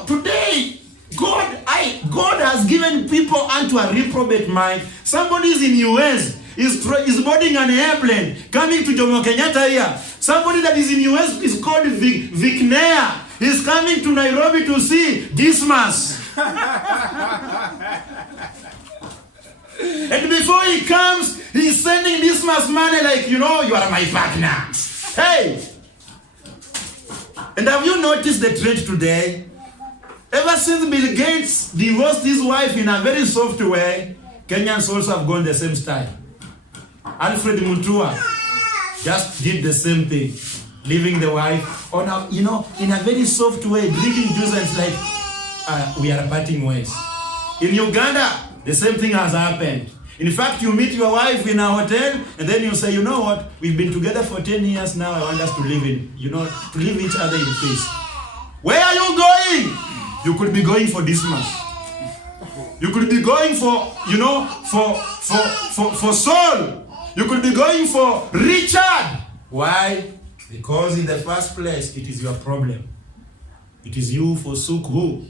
Today, God has given people unto a reprobate mind. Somebody is in US, is boarding an airplane, coming to Jomo Kenyatta here. Somebody that is in US is called Vic Nair. He's coming to Nairobi to see Dismas. And before he comes, he's sending Dismas money like, you are my partner. Hey! And have you noticed the trend today? Ever since Bill Gates divorced his wife in a very soft way, Kenyans also have gone the same style. Alfred Mutua just did the same thing, leaving the wife on in a very soft way, drinking juice, and it's like, we are parting ways. In Uganda, the same thing has happened. In fact, you meet your wife in a hotel, and then you say, you know what, we've been together for 10 years now, I want us to live to live each other in peace. Where are you going? You could be going for Dismas. You could be going for Saul. You could be going for Richard. Why? Because in the first place, it is your problem. It is you forsook who?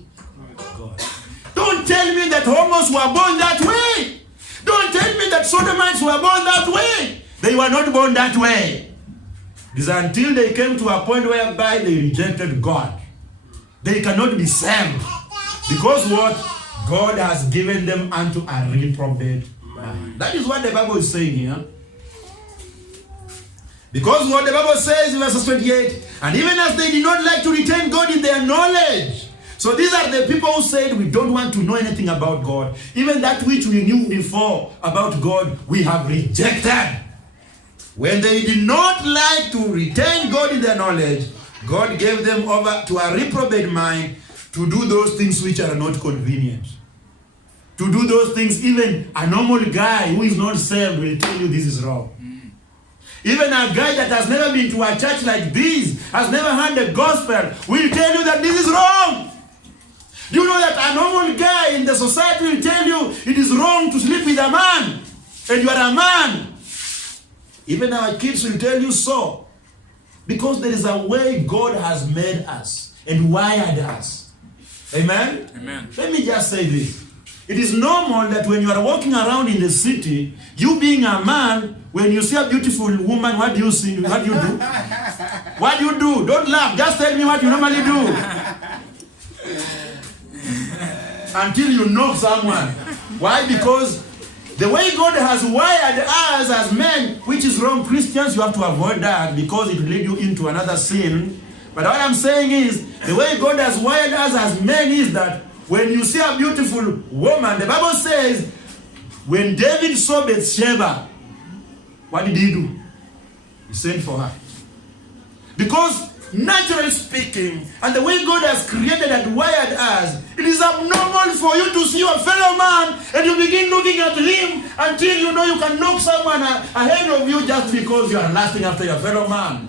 God. Don't tell me that homos were born that way. Don't tell me that sodomites were born that way. They were not born that way. It is until they came to a point whereby they rejected God. They cannot be saved. Because what? God has given them unto a reprobate mind. That is what the Bible is saying here. Because what the Bible says in verse 28, and even as they did not like to retain God in their knowledge. So these are the people who said we don't want to know anything about God. Even that which we knew before about God, we have rejected. When they did not like to retain God in their knowledge, God gave them over to a reprobate mind to do those things which are not convenient. To do those things, even a normal guy who is not saved will tell you this is wrong. Even a guy that has never been to a church like this, has never heard the gospel, will tell you that this is wrong. Do you know that a normal guy in the society will tell you it is wrong to sleep with a man, and you are a man? Even our kids will tell you so. Because there is a way God has made us and wired us. Amen? Amen. Let me just say this. It is normal that when you are walking around in the city, you being a man, when you see a beautiful woman, what do you see? What do you do? What do you do? Don't laugh. Just tell me what you normally do. until you knock someone. Why? Because the way God has wired us as men, which is wrong, Christians, you have to avoid that because it will lead you into another sin. But what I'm saying is, the way God has wired us as men is that when you see a beautiful woman, the Bible says, when David saw Bathsheba, what did he do? He sent for her. Because naturally speaking, and the way God has created and wired us, it is abnormal for you to see your fellow man and you begin looking at him until you know you can knock someone ahead of you just because you are lasting after your fellow man.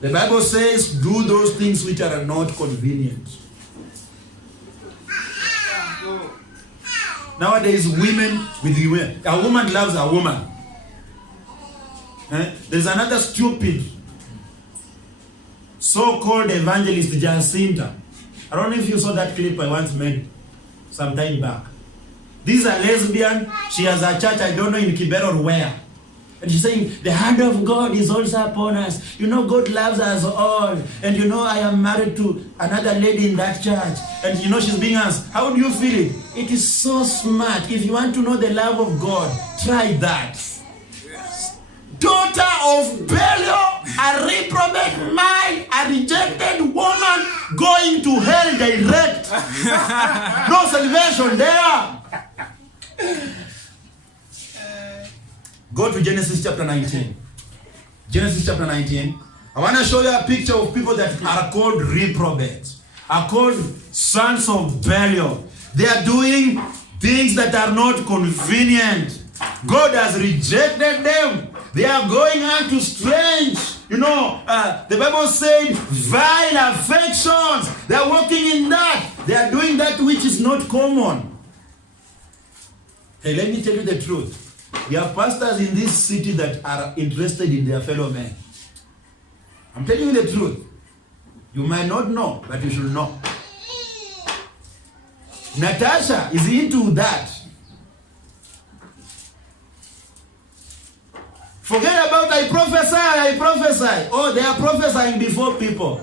The Bible says, do those things which are not convenient. Nowadays, women with women. A woman loves a woman. There's another stupid so-called evangelist, Jacinta. I don't know if you saw that clip I once made some time back. This is a lesbian. She has a church, I don't know in Kibera or where. And she's saying, the hand of God is also upon us. You know, God loves us all. And you know, I am married to another lady in that church. And you know, she's being asked, how do you feel it? It is so smart. If you want to know the love of God, try that. Daughter of Belial, a reprobate mind, a rejected woman, going to hell direct. No salvation there. Go to Genesis chapter 19. Genesis chapter 19. I want to show you a picture of people that are called reprobates, are called sons of Belial. They are doing things that are not convenient. God has rejected them. They are going on to strange, the Bible said, vile affections. They are walking in that. They are doing that which is not common. Hey, let me tell you the truth. We have pastors in this city that are interested in their fellow men. I'm telling you the truth. You might not know, but you should know. Natasha is into that. Forget about I prophesy. Oh, they are prophesying before people.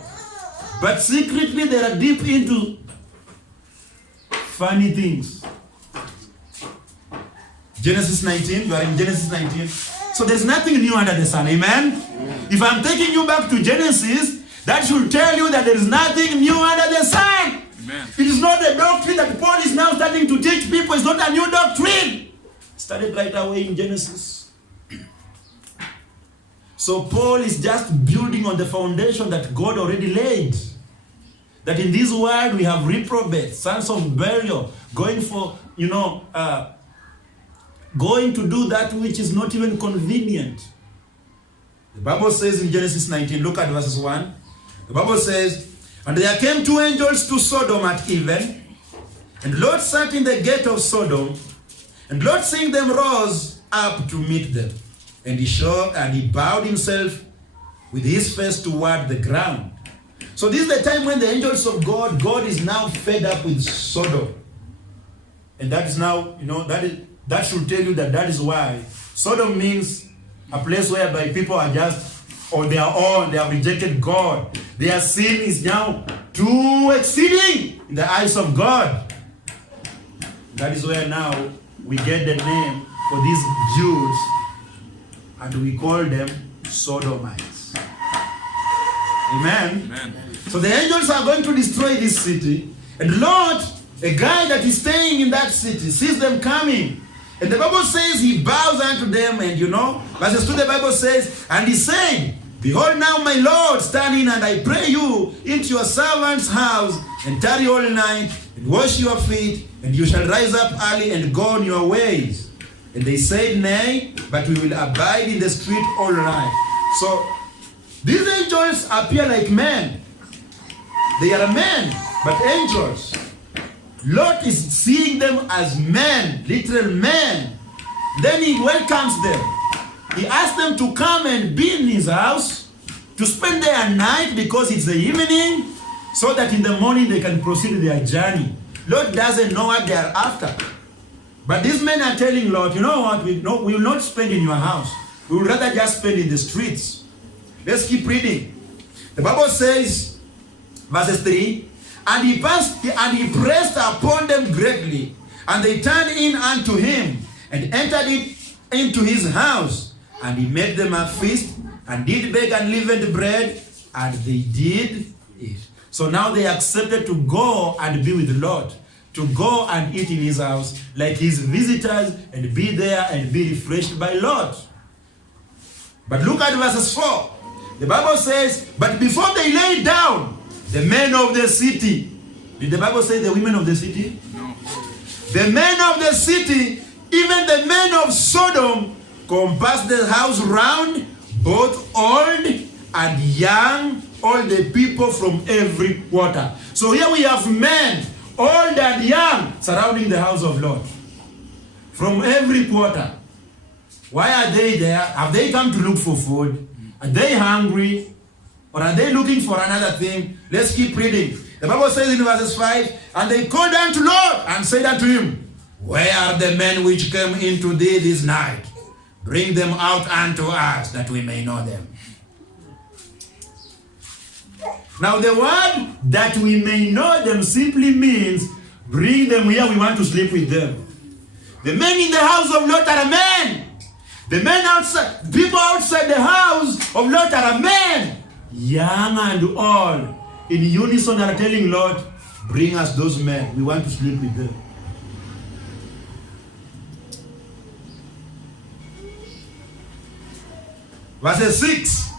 But secretly they are deep into funny things. Genesis 19, you are in Genesis 19. So there's nothing new under the sun, amen? If I'm taking you back to Genesis, that should tell you that there is nothing new under the sun. Amen. It is not a doctrine that Paul is now starting to teach people. It's not a new doctrine. It started right away in Genesis. So Paul is just building on the foundation that God already laid. That in this world we have reprobates, sons of Belial, going for, going to do that which is not even convenient. The Bible says in Genesis 19, look at verses 1. The Bible says, and there came two angels to Sodom at even, and Lot sat in the gate of Sodom, and Lot seeing them rose up to meet them. And he bowed himself with his face toward the ground. So this is the time when the angels of God is now fed up with Sodom. And that is now, that should tell you that is why Sodom means a place whereby people are just on their own. They have rejected God. Their sin is now too exceeding in the eyes of God. That is where now we get the name for these Jews, and we call them Sodomites. Amen? Amen. So the angels are going to destroy this city, and Lot, a guy that is staying in that city, sees them coming. And the Bible says he bows unto them, and verses 2, the Bible says, and he said, behold now, my Lord, stand in, and I pray you into your servant's house, and tarry all night, and wash your feet, and you shall rise up early and go on your ways. And they said, nay, but we will abide in the street all night. So these angels appear like men. They are men, but angels. Lot is seeing them as men, literal men. Then he welcomes them. He asks them to come and be in his house, to spend their night because it's the evening, so that in the morning they can proceed their journey. Lot doesn't know what they are after. But these men are telling Lot, you know what, we will not spend in your house. We would rather just spend in the streets. Let's keep reading. The Bible says, verses 3, And he pressed upon them greatly. And they turned in unto him, and entered into his house. And he made them a feast, and did bake unleavened bread, and they did eat. So now they accepted to go and be with the Lord, to go and eat in his house, like his visitors, and be there and be refreshed by Lord. But look at verses 4. The Bible says, but before they lay down, the men of the city. Did the Bible say the women of the city? No. The men of the city, even the men of Sodom, compassed the house round, both old and young, all the people from every quarter. So here we have men, old and young, surrounding the house of Lord. From every quarter. Why are they there? Have they come to look for food? Are they hungry? Or are they looking for another thing? Let's keep reading. The Bible says in verses 5, and they called unto Lord, and said unto him, where are the men which came into thee this night? Bring them out unto us, that we may know them. Now the word that we may know them simply means, bring them here, we want to sleep with them. The men in the house of Lot are men. The men outside, people outside the house of Lot are men. Young and old, in unison are telling Lord, bring us those men, we want to sleep with them. Verse 6.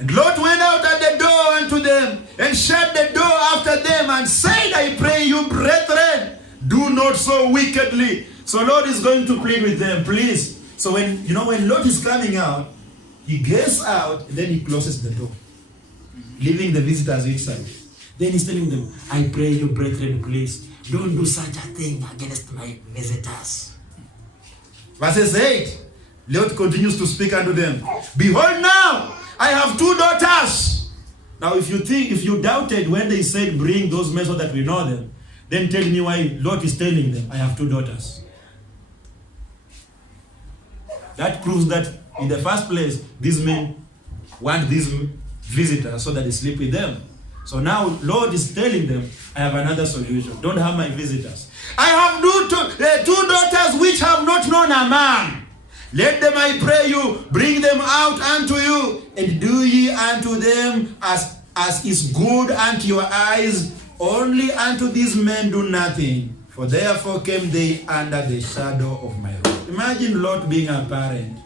And Lot went out at the door unto them, and shut the door after them, and said, I pray you, brethren, do not so wickedly. So Lord is going to plead with them, please. So when Lot is coming out, he gets out, and then he closes the door, leaving the visitors inside. Then he's telling them, I pray you, brethren, please, don't do such a thing against my visitors. Verse 8. Lot continues to speak unto them. Behold now, I have 2 daughters. Now if you doubted when they said bring those men so that we know them, then tell me why Lot is telling them, I have 2 daughters. That proves that in the first place, these men want these visitors so that they sleep with them. So now Lord is telling them, I have another solution. Don't have my visitors. I have 2 daughters which have not known a man. Let them, I pray you, bring them out unto you, and do ye unto them as is good unto your eyes. Only unto these men do nothing, for therefore came they under the shadow of my roof. Imagine Lot being a parent.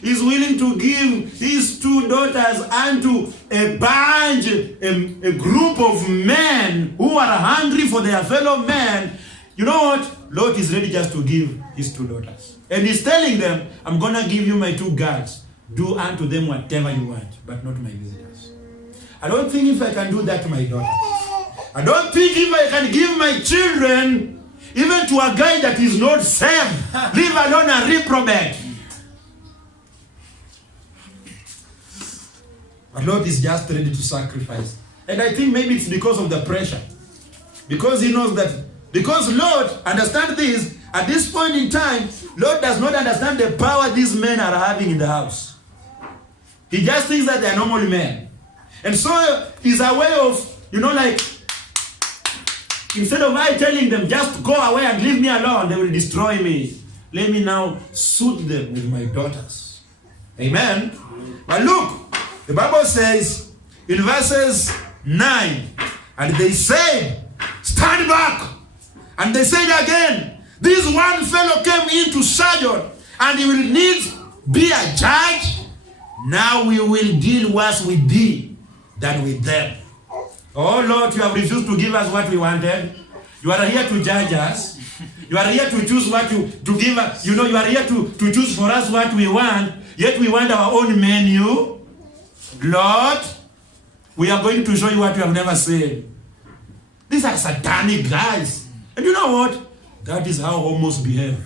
He's willing to give his 2 daughters unto a bunch, a group of men who are hungry for their fellow men. You know what? Lot is ready just to give his 2 daughters. And he's telling them, I'm going to give you my 2 girls. Do unto them whatever you want, but not my visitors. I don't think if I can do that to my daughter. I don't think if I can give my children, even to a guy that is not saved, leave alone a reprobate. But Lord is just ready to sacrifice. And I think maybe it's because of the pressure. Because he knows that, because Lord understands this, at this point in time, Lord does not understand the power these men are having in the house. He just thinks that they are normal men. And so he's a way of, like, instead of I telling them, just go away and leave me alone, they will destroy me. Let me now suit them with my daughters. Amen. But look, the Bible says in verses 9, and they said, stand back. And they said again, this one fellow came into Sidon, and he will needs be a judge. Now we will deal worse with thee than with them. Oh Lord, you have refused to give us what we wanted. You are here to judge us. You are here to choose what to give us. You are here to choose for us what we want. Yet we want our own menu. Lord, we are going to show you what you have never said. These are satanic guys. And you know what? That is how homos behave.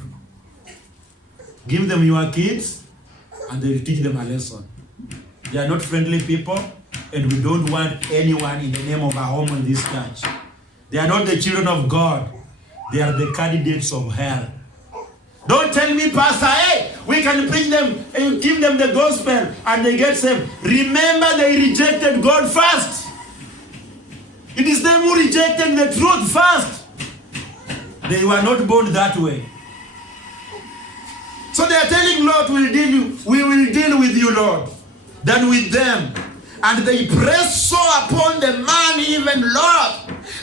Give them your kids, and they will teach them a lesson. They are not friendly people, and we don't want anyone in the name of a homo in this church. They are not the children of God. They are the candidates of hell. Don't tell me, Pastor, hey, we can bring them and give them the gospel and they get saved. Remember, they rejected God first. It is them who rejected the truth first. They were not born that way. So they are telling Lord, we will deal with you, Lord, than with them. And they pressed so upon the man, even Lord,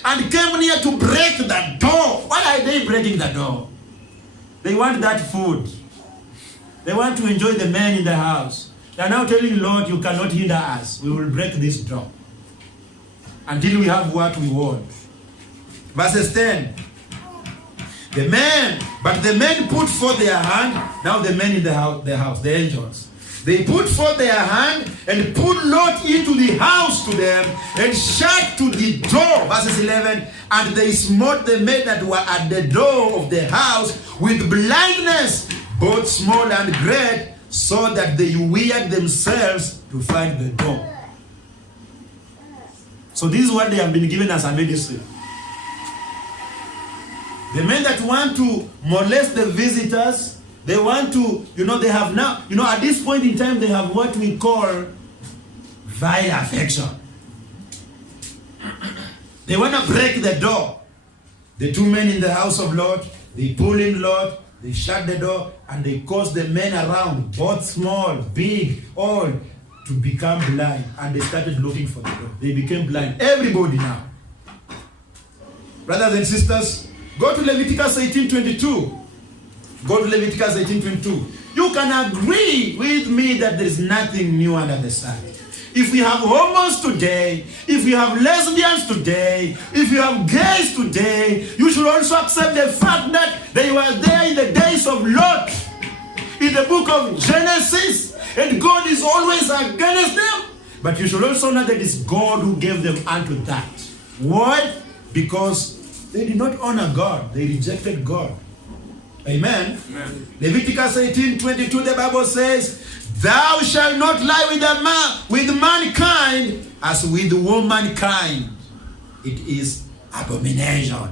and came near to break the door. Why are they breaking the door? They want that food. They want to enjoy the man in the house. They are now telling Lord, you cannot hinder us. We will break this door until we have what we want. Verses 10. But the men put forth their hand. Now the men in the house, the angels. They put forth their hand and put Lot into the house to them and shut to the door. Verses 11. And they smote the men that were at the door of the house with blindness, both small and great, so that they wearied themselves to find the door. So this is what they have been given as a medicine. The men that want to molest the visitors, they want to, they have now, at this point in time, they have what we call vile affection. They want to break the door. The two men in the house of Lot, they pull in Lot, they shut the door, and they cause the men around, both small, big, all, to become blind. And they started looking for the door. They became blind. Everybody now. Brothers and sisters, go to Leviticus 18:22. Go to Leviticus 18:22. You can agree with me that there is nothing new under the sun. If we have homos today, if we have lesbians today, if you have gays today, you should also accept the fact that they were there in the days of Lot, in the book of Genesis, and God is always against them. But you should also know that it is God who gave them unto that. Why? Because they did not honor God. They rejected God. Amen. Amen. Leviticus 18:22, the Bible says, thou shalt not lie with mankind as with womankind. It is abomination.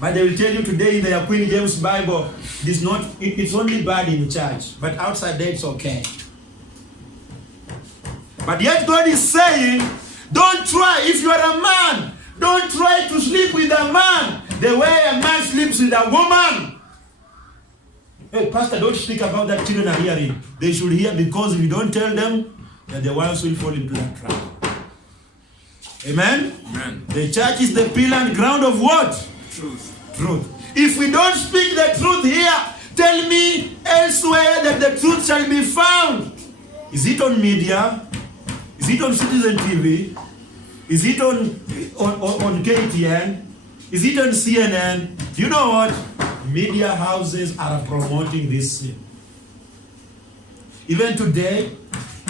But they will tell you today in the Queen James Bible, it's only bad in church, but outside there it's okay. But yet God is saying, don't try, if you are a man, don't try to sleep with a man the way a man sleeps with a woman. Hey, Pastor, don't speak about that. Children are hearing. They should hear, because if you don't tell them, that the ones will fall into that trap. Amen? Amen. The church is the pillar and ground of what? Truth. Truth. If we don't speak the truth here, tell me elsewhere that the truth shall be found. Is it on media? Is it on Citizen TV? Is it on KTN? Is it on CNN? You know what? Media houses are promoting this sin. Even today,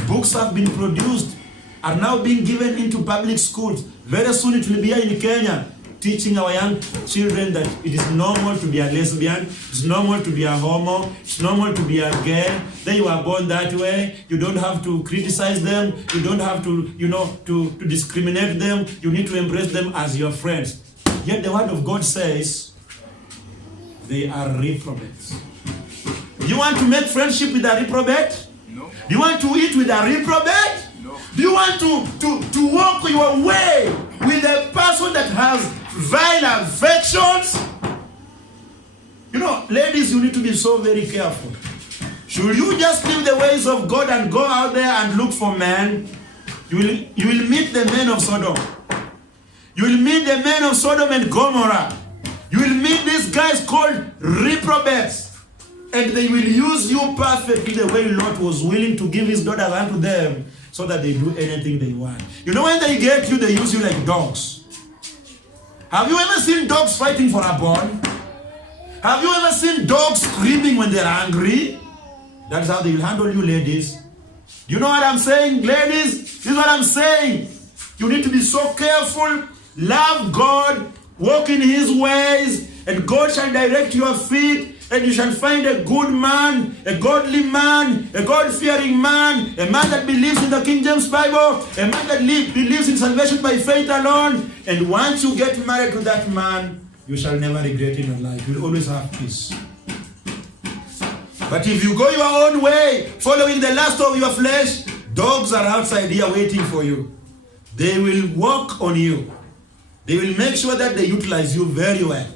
books have been produced, are now being given into public schools. Very soon it will be here in Kenya, teaching our young children that it is normal to be a lesbian, it's normal to be a homo, it's normal to be a gay. Then you are born that way. You don't have to criticize them. You don't have to, to discriminate them. You need to embrace them as your friends. Yet the word of God says they are reprobates. Do you want to make friendship with a reprobate? No. Do you want to eat with a reprobate? No. Do you want to walk your way with a person that has vile affections? Ladies, you need to be so very careful. Should you just leave the ways of God and go out there and look for men, you will meet the men of Sodom. You will meet the men of Sodom and Gomorrah. You will meet these guys called reprobates. And they will use you perfectly the way Lot was willing to give his daughters unto them so that they do anything they want. When they get you, they use you like dogs. Have you ever seen dogs fighting for a bone? Have you ever seen dogs screaming when they're angry? That's how they will handle you, ladies. Do you know what I'm saying, ladies? This is what I'm saying. You need to be so careful. Love God, walk in His ways, and God shall direct your feet, and you shall find a good man, a godly man, a God-fearing man, a man that believes in the King James Bible, a man that believes in salvation by faith alone. And once you get married to that man, you shall never regret in your life. You'll always have peace. But if you go your own way, following the lust of your flesh, dogs are outside here waiting for you. They will work on you. They will make sure that they utilize you very well.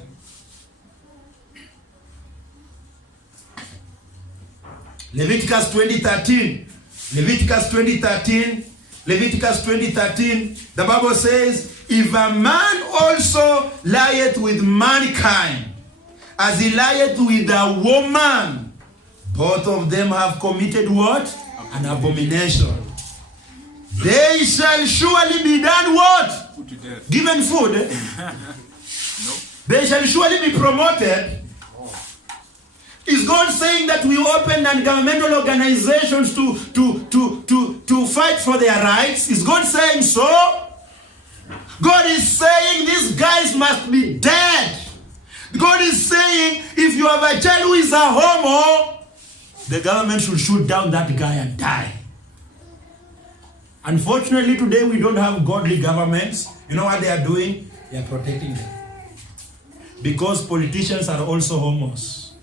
Leviticus 20:13. Leviticus 20:13. Leviticus 20:13. The Bible says, if a man also lieth with mankind, as he lieth with a woman, both of them have committed what? An abomination. They shall surely be done what? Put to death. Given food. No. They shall surely be promoted. Is God saying that we open non-governmental organizations to fight for their rights? Is God saying so? God is saying these guys must be dead. God is saying if you have a child who is a homo, the government should shoot down that guy and die. Unfortunately, today we don't have godly governments. You know what they are doing? They are protecting them. Because politicians are also homos.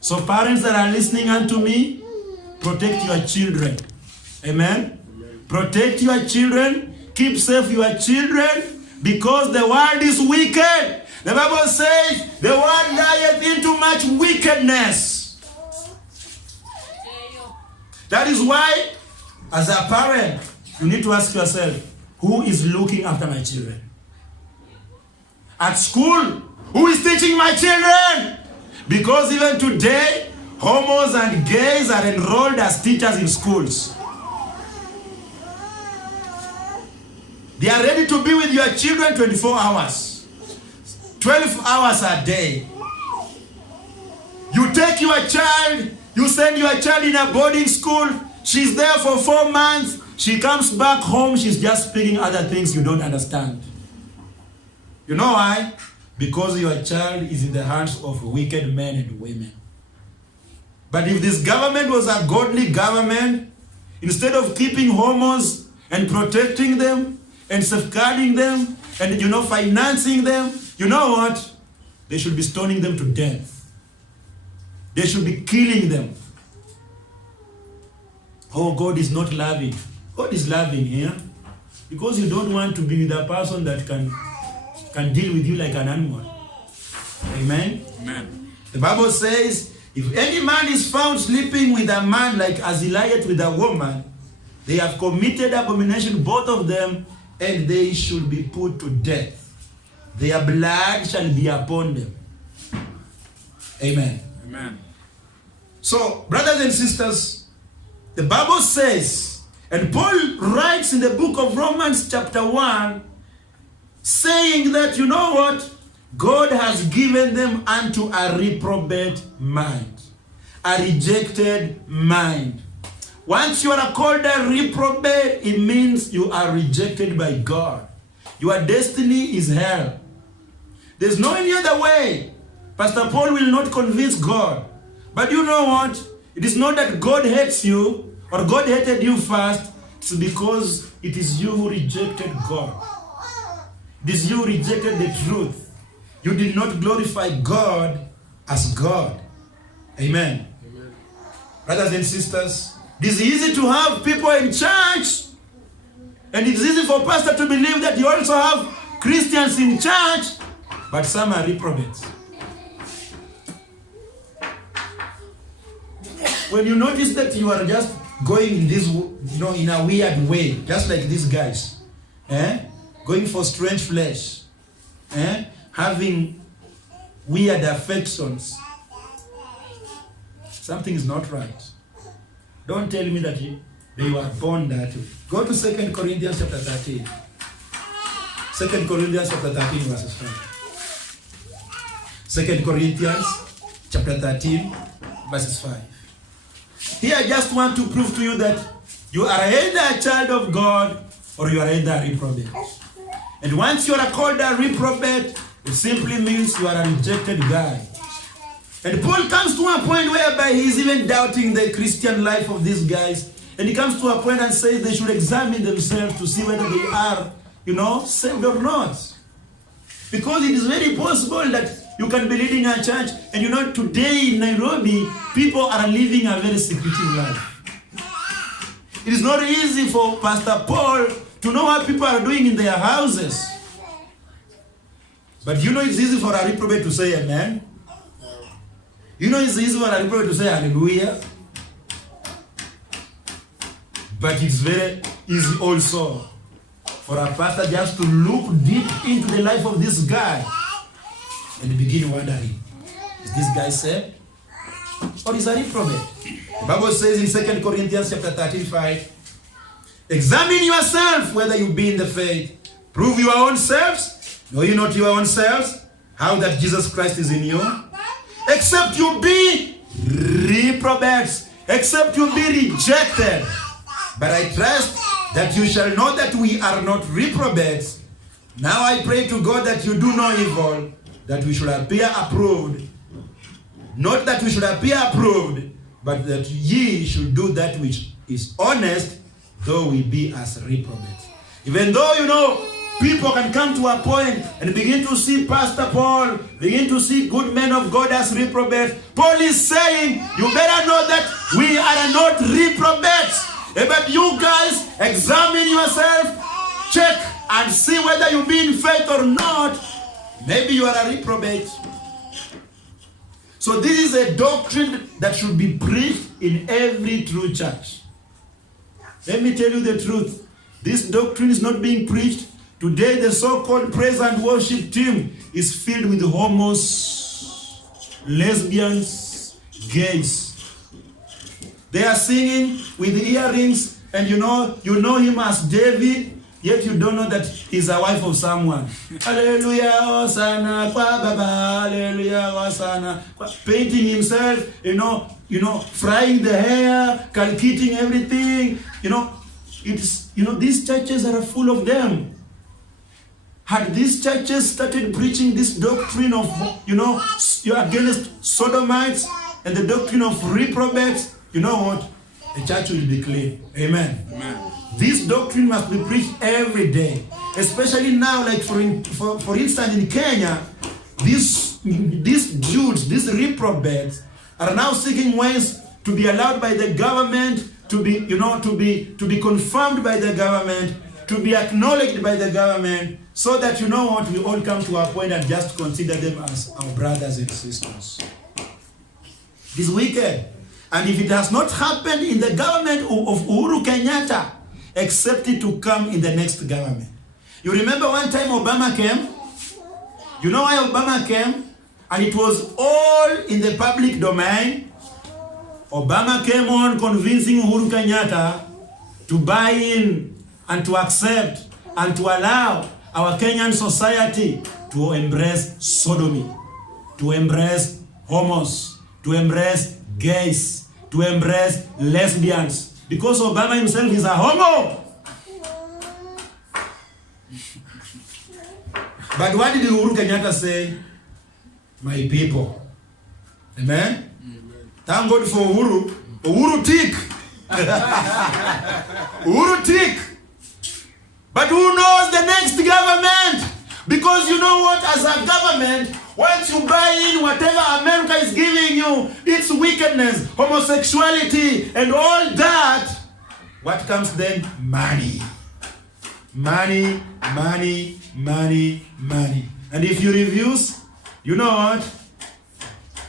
So parents that are listening unto me, protect your children. Amen? Protect your children. Keep safe your children. Because the world is wicked. The Bible says the world lieth into much wickedness. That is why, as a parent, you need to ask yourself, who is looking after my children? At school, who is teaching my children? Because even today, homos and gays are enrolled as teachers in schools. They are ready to be with your children 24 hours. 12 hours a day. You take your child, you send your child in a boarding school, she's there for 4 months, she comes back home, she's just speaking other things you don't understand. You know why? Because your child is in the hands of wicked men and women. But if this government was a godly government, instead of keeping homos and protecting them and safeguarding them and financing them, you know what? They should be stoning them to death. They should be killing them. Oh, God is not loving. God is loving here. Because you don't want to be with a person that can deal with you like an animal. Amen? Amen. The Bible says, if any man is found sleeping with a man like as he lieth with a woman, they have committed abomination, both of them, and they should be put to death. Their blood shall be upon them. Amen. Amen. So, brothers and sisters, the Bible says, and Paul writes in the book of Romans chapter 1, saying that, you know what? God has given them unto a reprobate mind, a rejected mind. Once you are called a reprobate, it means you are rejected by God. Your destiny is hell. There's no any other way. Pastor Paul will not convince God. But you know what? It is not that God hates you or God hated you first. It's because it is you who rejected God. It is you who rejected the truth. You did not glorify God as God. Amen. Amen. Brothers and sisters, it is easy to have people in church, and it's easy for pastor to believe that you also have Christians in church, but some are reprobates. When you notice that you are just going in this, in a weird way, just like these guys, going for strange flesh, having weird affections, something is not right. Don't tell me that they were born that way. Go to 2 Corinthians chapter 13. 2 Corinthians chapter 13 verses 5. 2 Corinthians chapter 13 verses 5. Here I just want to prove to you that you are either a child of God or you are either a reprobate. And once you are called a reprobate, it simply means you are a rejected guy. And Paul comes to a point whereby he is even doubting the Christian life of these guys. And he comes to a point and says they should examine themselves to see whether they are, saved or not. Because it is very possible that you can be leading a church and today in Nairobi, people are living a very secretive life. It is not easy for Pastor Paul to know what people are doing in their houses. But you know it's easy for a reprobate to say amen. You know it's easy for a reprobate to say hallelujah. But it's very easy also for a pastor just to look deep into the life of this guy and begin wondering, is this guy saved? Or is a reprobate? The Bible says in 2 Corinthians chapter 13:5, examine yourself whether you be in the faith. Prove your own selves. Know you not your own selves? How that Jesus Christ is in you? Except you be reprobates. Except you be rejected. But I trust that you shall know that we are not reprobates. Now I pray to God that you do no evil, that we should appear approved. Not that we should appear approved, but that ye should do that which is honest, though we be as reprobates. Even though, you know, people can come to a point and begin to see Pastor Paul, begin to see good men of God as reprobates. Paul is saying, you better know that we are not reprobates. But you guys, examine yourself, check and see whether you be in faith or not. Maybe you are a reprobate. So this is a doctrine that should be preached in every true church. Let me tell you the truth. This doctrine is not being preached. Today the so-called praise and worship team is filled with homos, lesbians, gays. They are singing with earrings, and you know him as David, yet you don't know that he's a wife of someone. Hallelujah, Hosanna, Baba, Hallelujah, Hosanna. Painting himself, frying the hair, calculating everything. These churches are full of them. Had these churches started preaching this doctrine of, you're against sodomites and the doctrine of reprobates, you know what? The church will be clean. Amen. Amen. This doctrine must be preached every day. Especially now, like for instance in Kenya, these Jews, these reprobates, are now seeking ways to be allowed by the government, to be confirmed by the government, to be acknowledged by the government, so that we all come to a point and just consider them as our brothers and sisters. It is wicked. And if it has not happened in the government of Uhuru Kenyatta, expect it to come in the next government. You remember one time Obama came? You know why Obama came? And it was all in the public domain. Obama came on convincing Uhuru Kenyatta to buy in and to accept and to allow our Kenyan society to embrace sodomy, to embrace homos, to embrace gays, to embrace lesbians, because Obama himself is a homo. But what did Uhuru Kenyatta say? My people. Amen? Thank God for Uhuru. Uhuru tick. Uhuru tick. But who knows the next government? Because you know what? As a government, once you buy in whatever America is giving you, it's wickedness, homosexuality, and all that. What comes then? Money. Money, money, money, money. And if you refuse, you know what?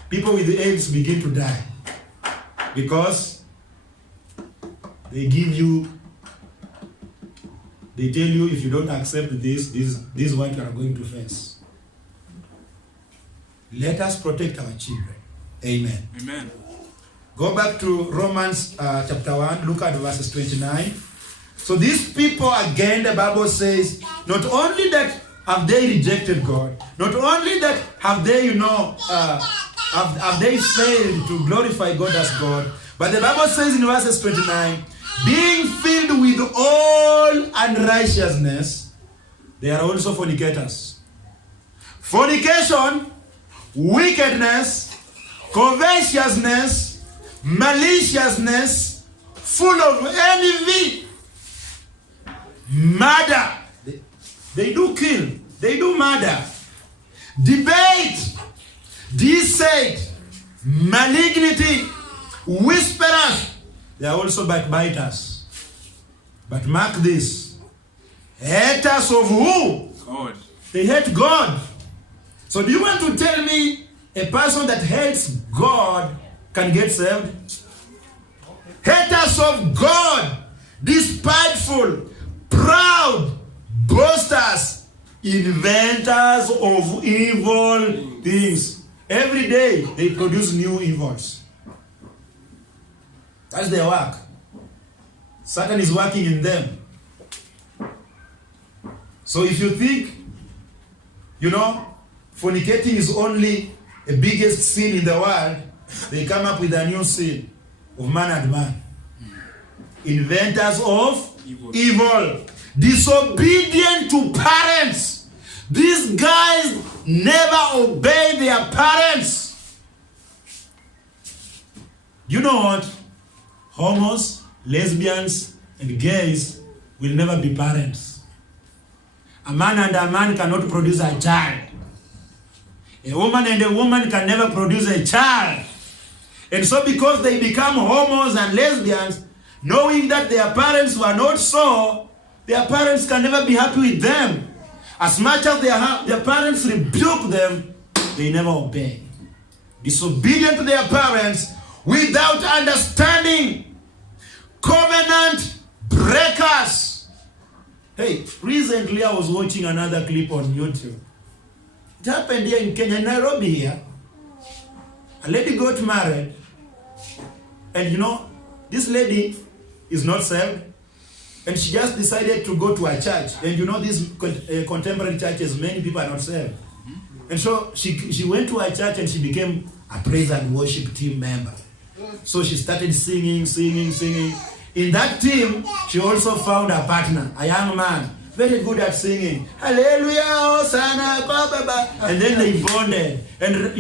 People with the AIDS begin to die. Because they tell you, if you don't accept this is what you are going to face. Let us protect our children. Amen. Amen. Go back to Romans chapter 1, look at verses 29. So these people, again, the Bible says, not only that have they rejected God, not only that have they, have they failed to glorify God as God, but the Bible says in verses 29, being filled with all unrighteousness, they are also fornicators. Fornication, wickedness, covetousness, maliciousness, full of envy, murder. They do kill, they do murder, debate, deceit, malignity, whisperers. They are also backbiters. But mark this, Haters of who? God. They hate God. So do you want to tell me a person that hates God can get saved? Haters of God, despiteful, proud, boasters, inventors of evil things. Every day they produce new evils. That's their work. Satan is working in them. So if you think, fornicating is only the biggest sin in the world, they come up with a new sin of man and man. Inventors of evil. Disobedient to parents. These guys never obey their parents. You know what? Homos, lesbians, and gays will never be parents. A man and a man cannot produce a child. A woman and a woman can never produce a child. And so because they become homos and lesbians, knowing that their parents were not so, their parents can never be happy with them. As much as their parents rebuke them, they never obey. Disobedient to their parents without understanding. Covenant breakers. Hey, recently I was watching another clip on YouTube. It happened here in Kenya, Nairobi here. A lady got married. And this lady is not saved. And she just decided to go to a church. And these contemporary churches, many people are not saved. And so she went to a church and she became a praise and worship team member. So she started singing. In that team, she also found a partner, a young man, very good at singing. Hallelujah, Hosanna, Baba. And then they bonded. And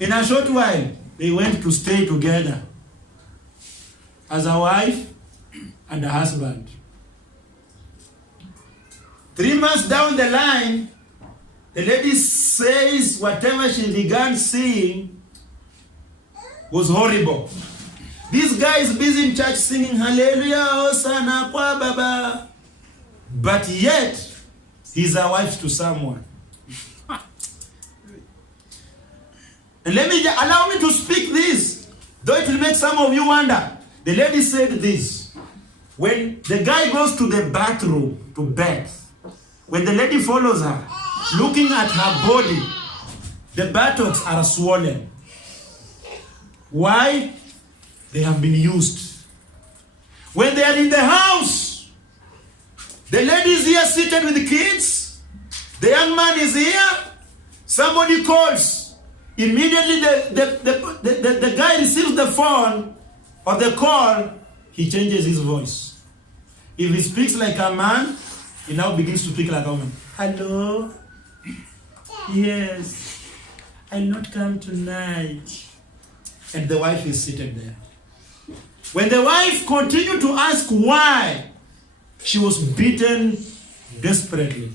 in a short while, they went to stay together as a wife and a husband. 3 months down the line, the lady says whatever she began seeing was horrible. This guy is busy in church singing Hallelujah, Hosanna, Kwa Baba. But yet, he's a wife to someone. And allow me to speak this, though it will make some of you wonder. The lady said this. When the guy goes to the bathroom to bath, when the lady follows her, looking at her body, the buttocks are swollen. Why? They have been used. When they are in the house, the lady is here seated with the kids, the young man is here, somebody calls. Immediately the guy receives the phone or the call, he changes his voice. If he speaks like a man, he now begins to speak like a woman. Hello? Yes. I'll not come tonight. And the wife is seated there. When the wife continued to ask why, she was beaten desperately.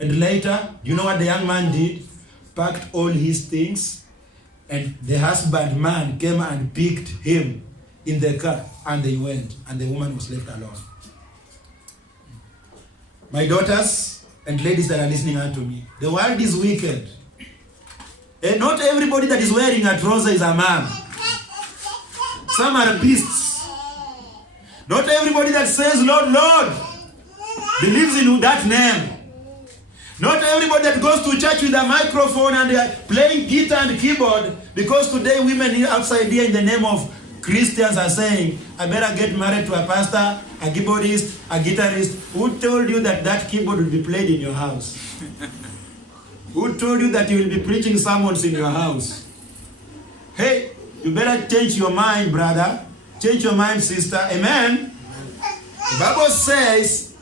And later, you know what the young man did? Packed all his things, and the husband man came and picked him in the car, and they went, and the woman was left alone. My daughters and ladies that are listening out to me, the world is wicked. And not everybody that is wearing a trouser is a man. Some are beasts. Not everybody that says, Lord, Lord, believes in that name. Not everybody that goes to church with a microphone and they are playing guitar and keyboard, because today women here outside here in the name of Christians are saying, I better get married to a pastor, a keyboardist, a guitarist. Who told you that that keyboard will be played in your house? Who told you that you will be preaching sermons in your house? Hey, you better change your mind, brother. Change your mind, sister. Amen? The Bible says,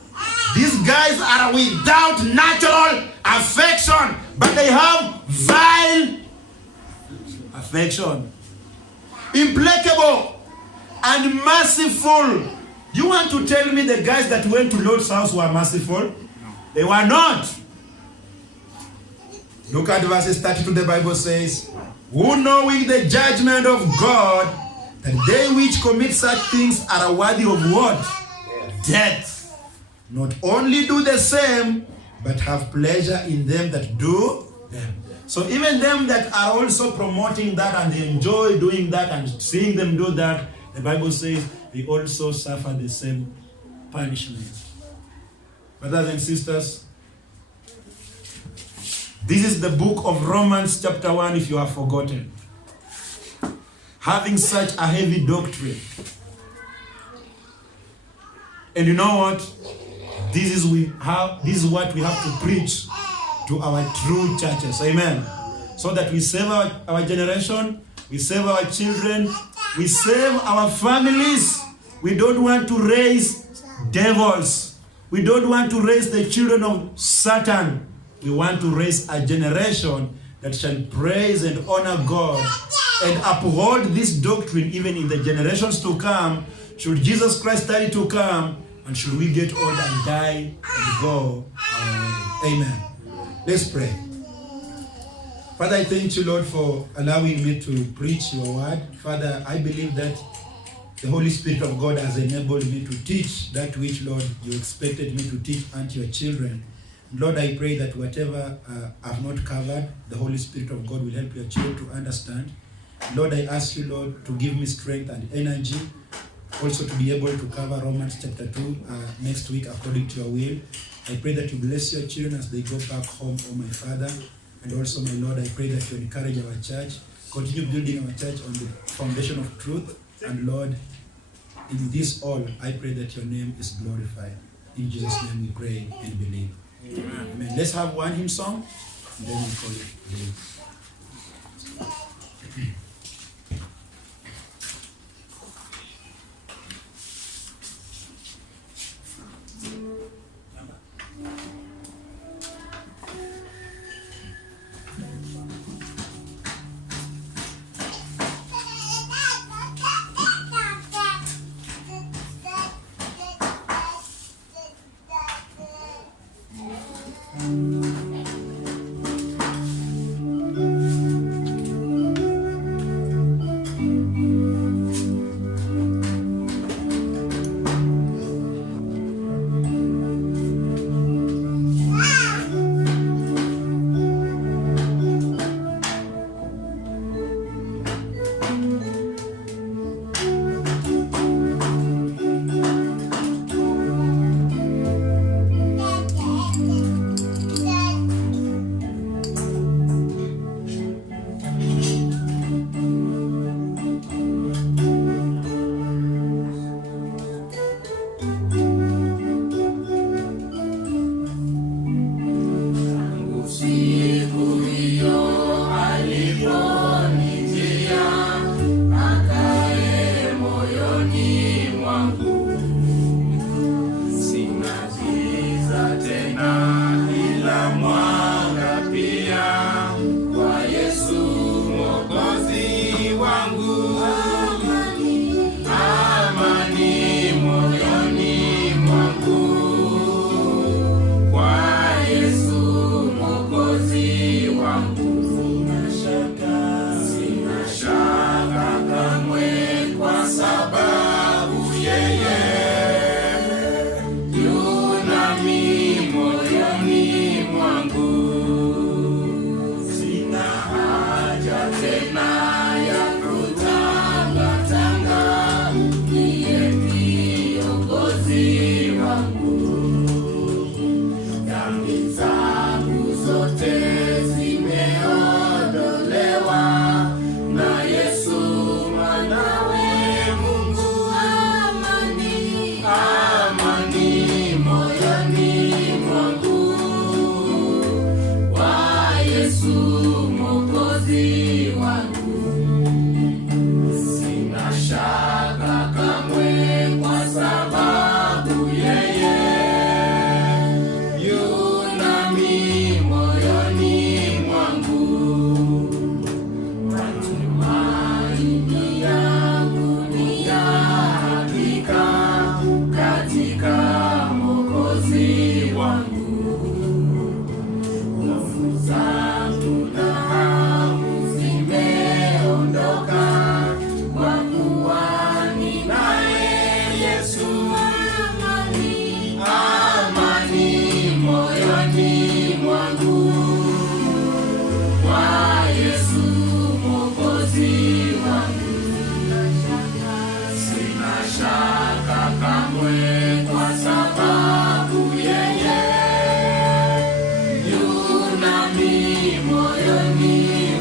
these guys are without natural affection, but they have vile affection. Implacable and merciful. You want to tell me the guys that went to Lord's house were merciful? No. They were not. Look at verses 32. The Bible says, who knowing the judgment of God, that they which commit such things are worthy of what? Death. Not only do the same, but have pleasure in them that do them. So even them that are also promoting that and they enjoy doing that and seeing them do that, the Bible says they also suffer the same punishment. Brothers and sisters, this is the book of Romans chapter 1 if you have forgotten. Having such a heavy doctrine. And you know what? This is what we have to preach to our true churches. Amen. So that we save our generation, we save our children, we save our families. We don't want to raise devils. We don't want to raise the children of Satan. We want to raise a generation that shall praise and honor God and uphold this doctrine even in the generations to come, should Jesus Christ study to come, and should we get old and die and go our way. Amen. Let's pray. Father, I thank you, Lord, for allowing me to preach your word. Father, I believe that the Holy Spirit of God has enabled me to teach that which, Lord, you expected me to teach unto your children. Lord, I pray that whatever I've not covered, the Holy Spirit of God will help your children to understand. Lord, I ask you, Lord, to give me strength and energy, also to be able to cover Romans chapter 2 next week according to your will. I pray that you bless your children as they go back home, oh my Father. And also, my Lord, I pray that you encourage our church, continue building our church on the foundation of truth. And Lord, in this all, I pray that your name is glorified. In Jesus' name we pray and believe. Amen. Amen. Let's have one hymn song, and then we call it a day.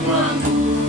mwangu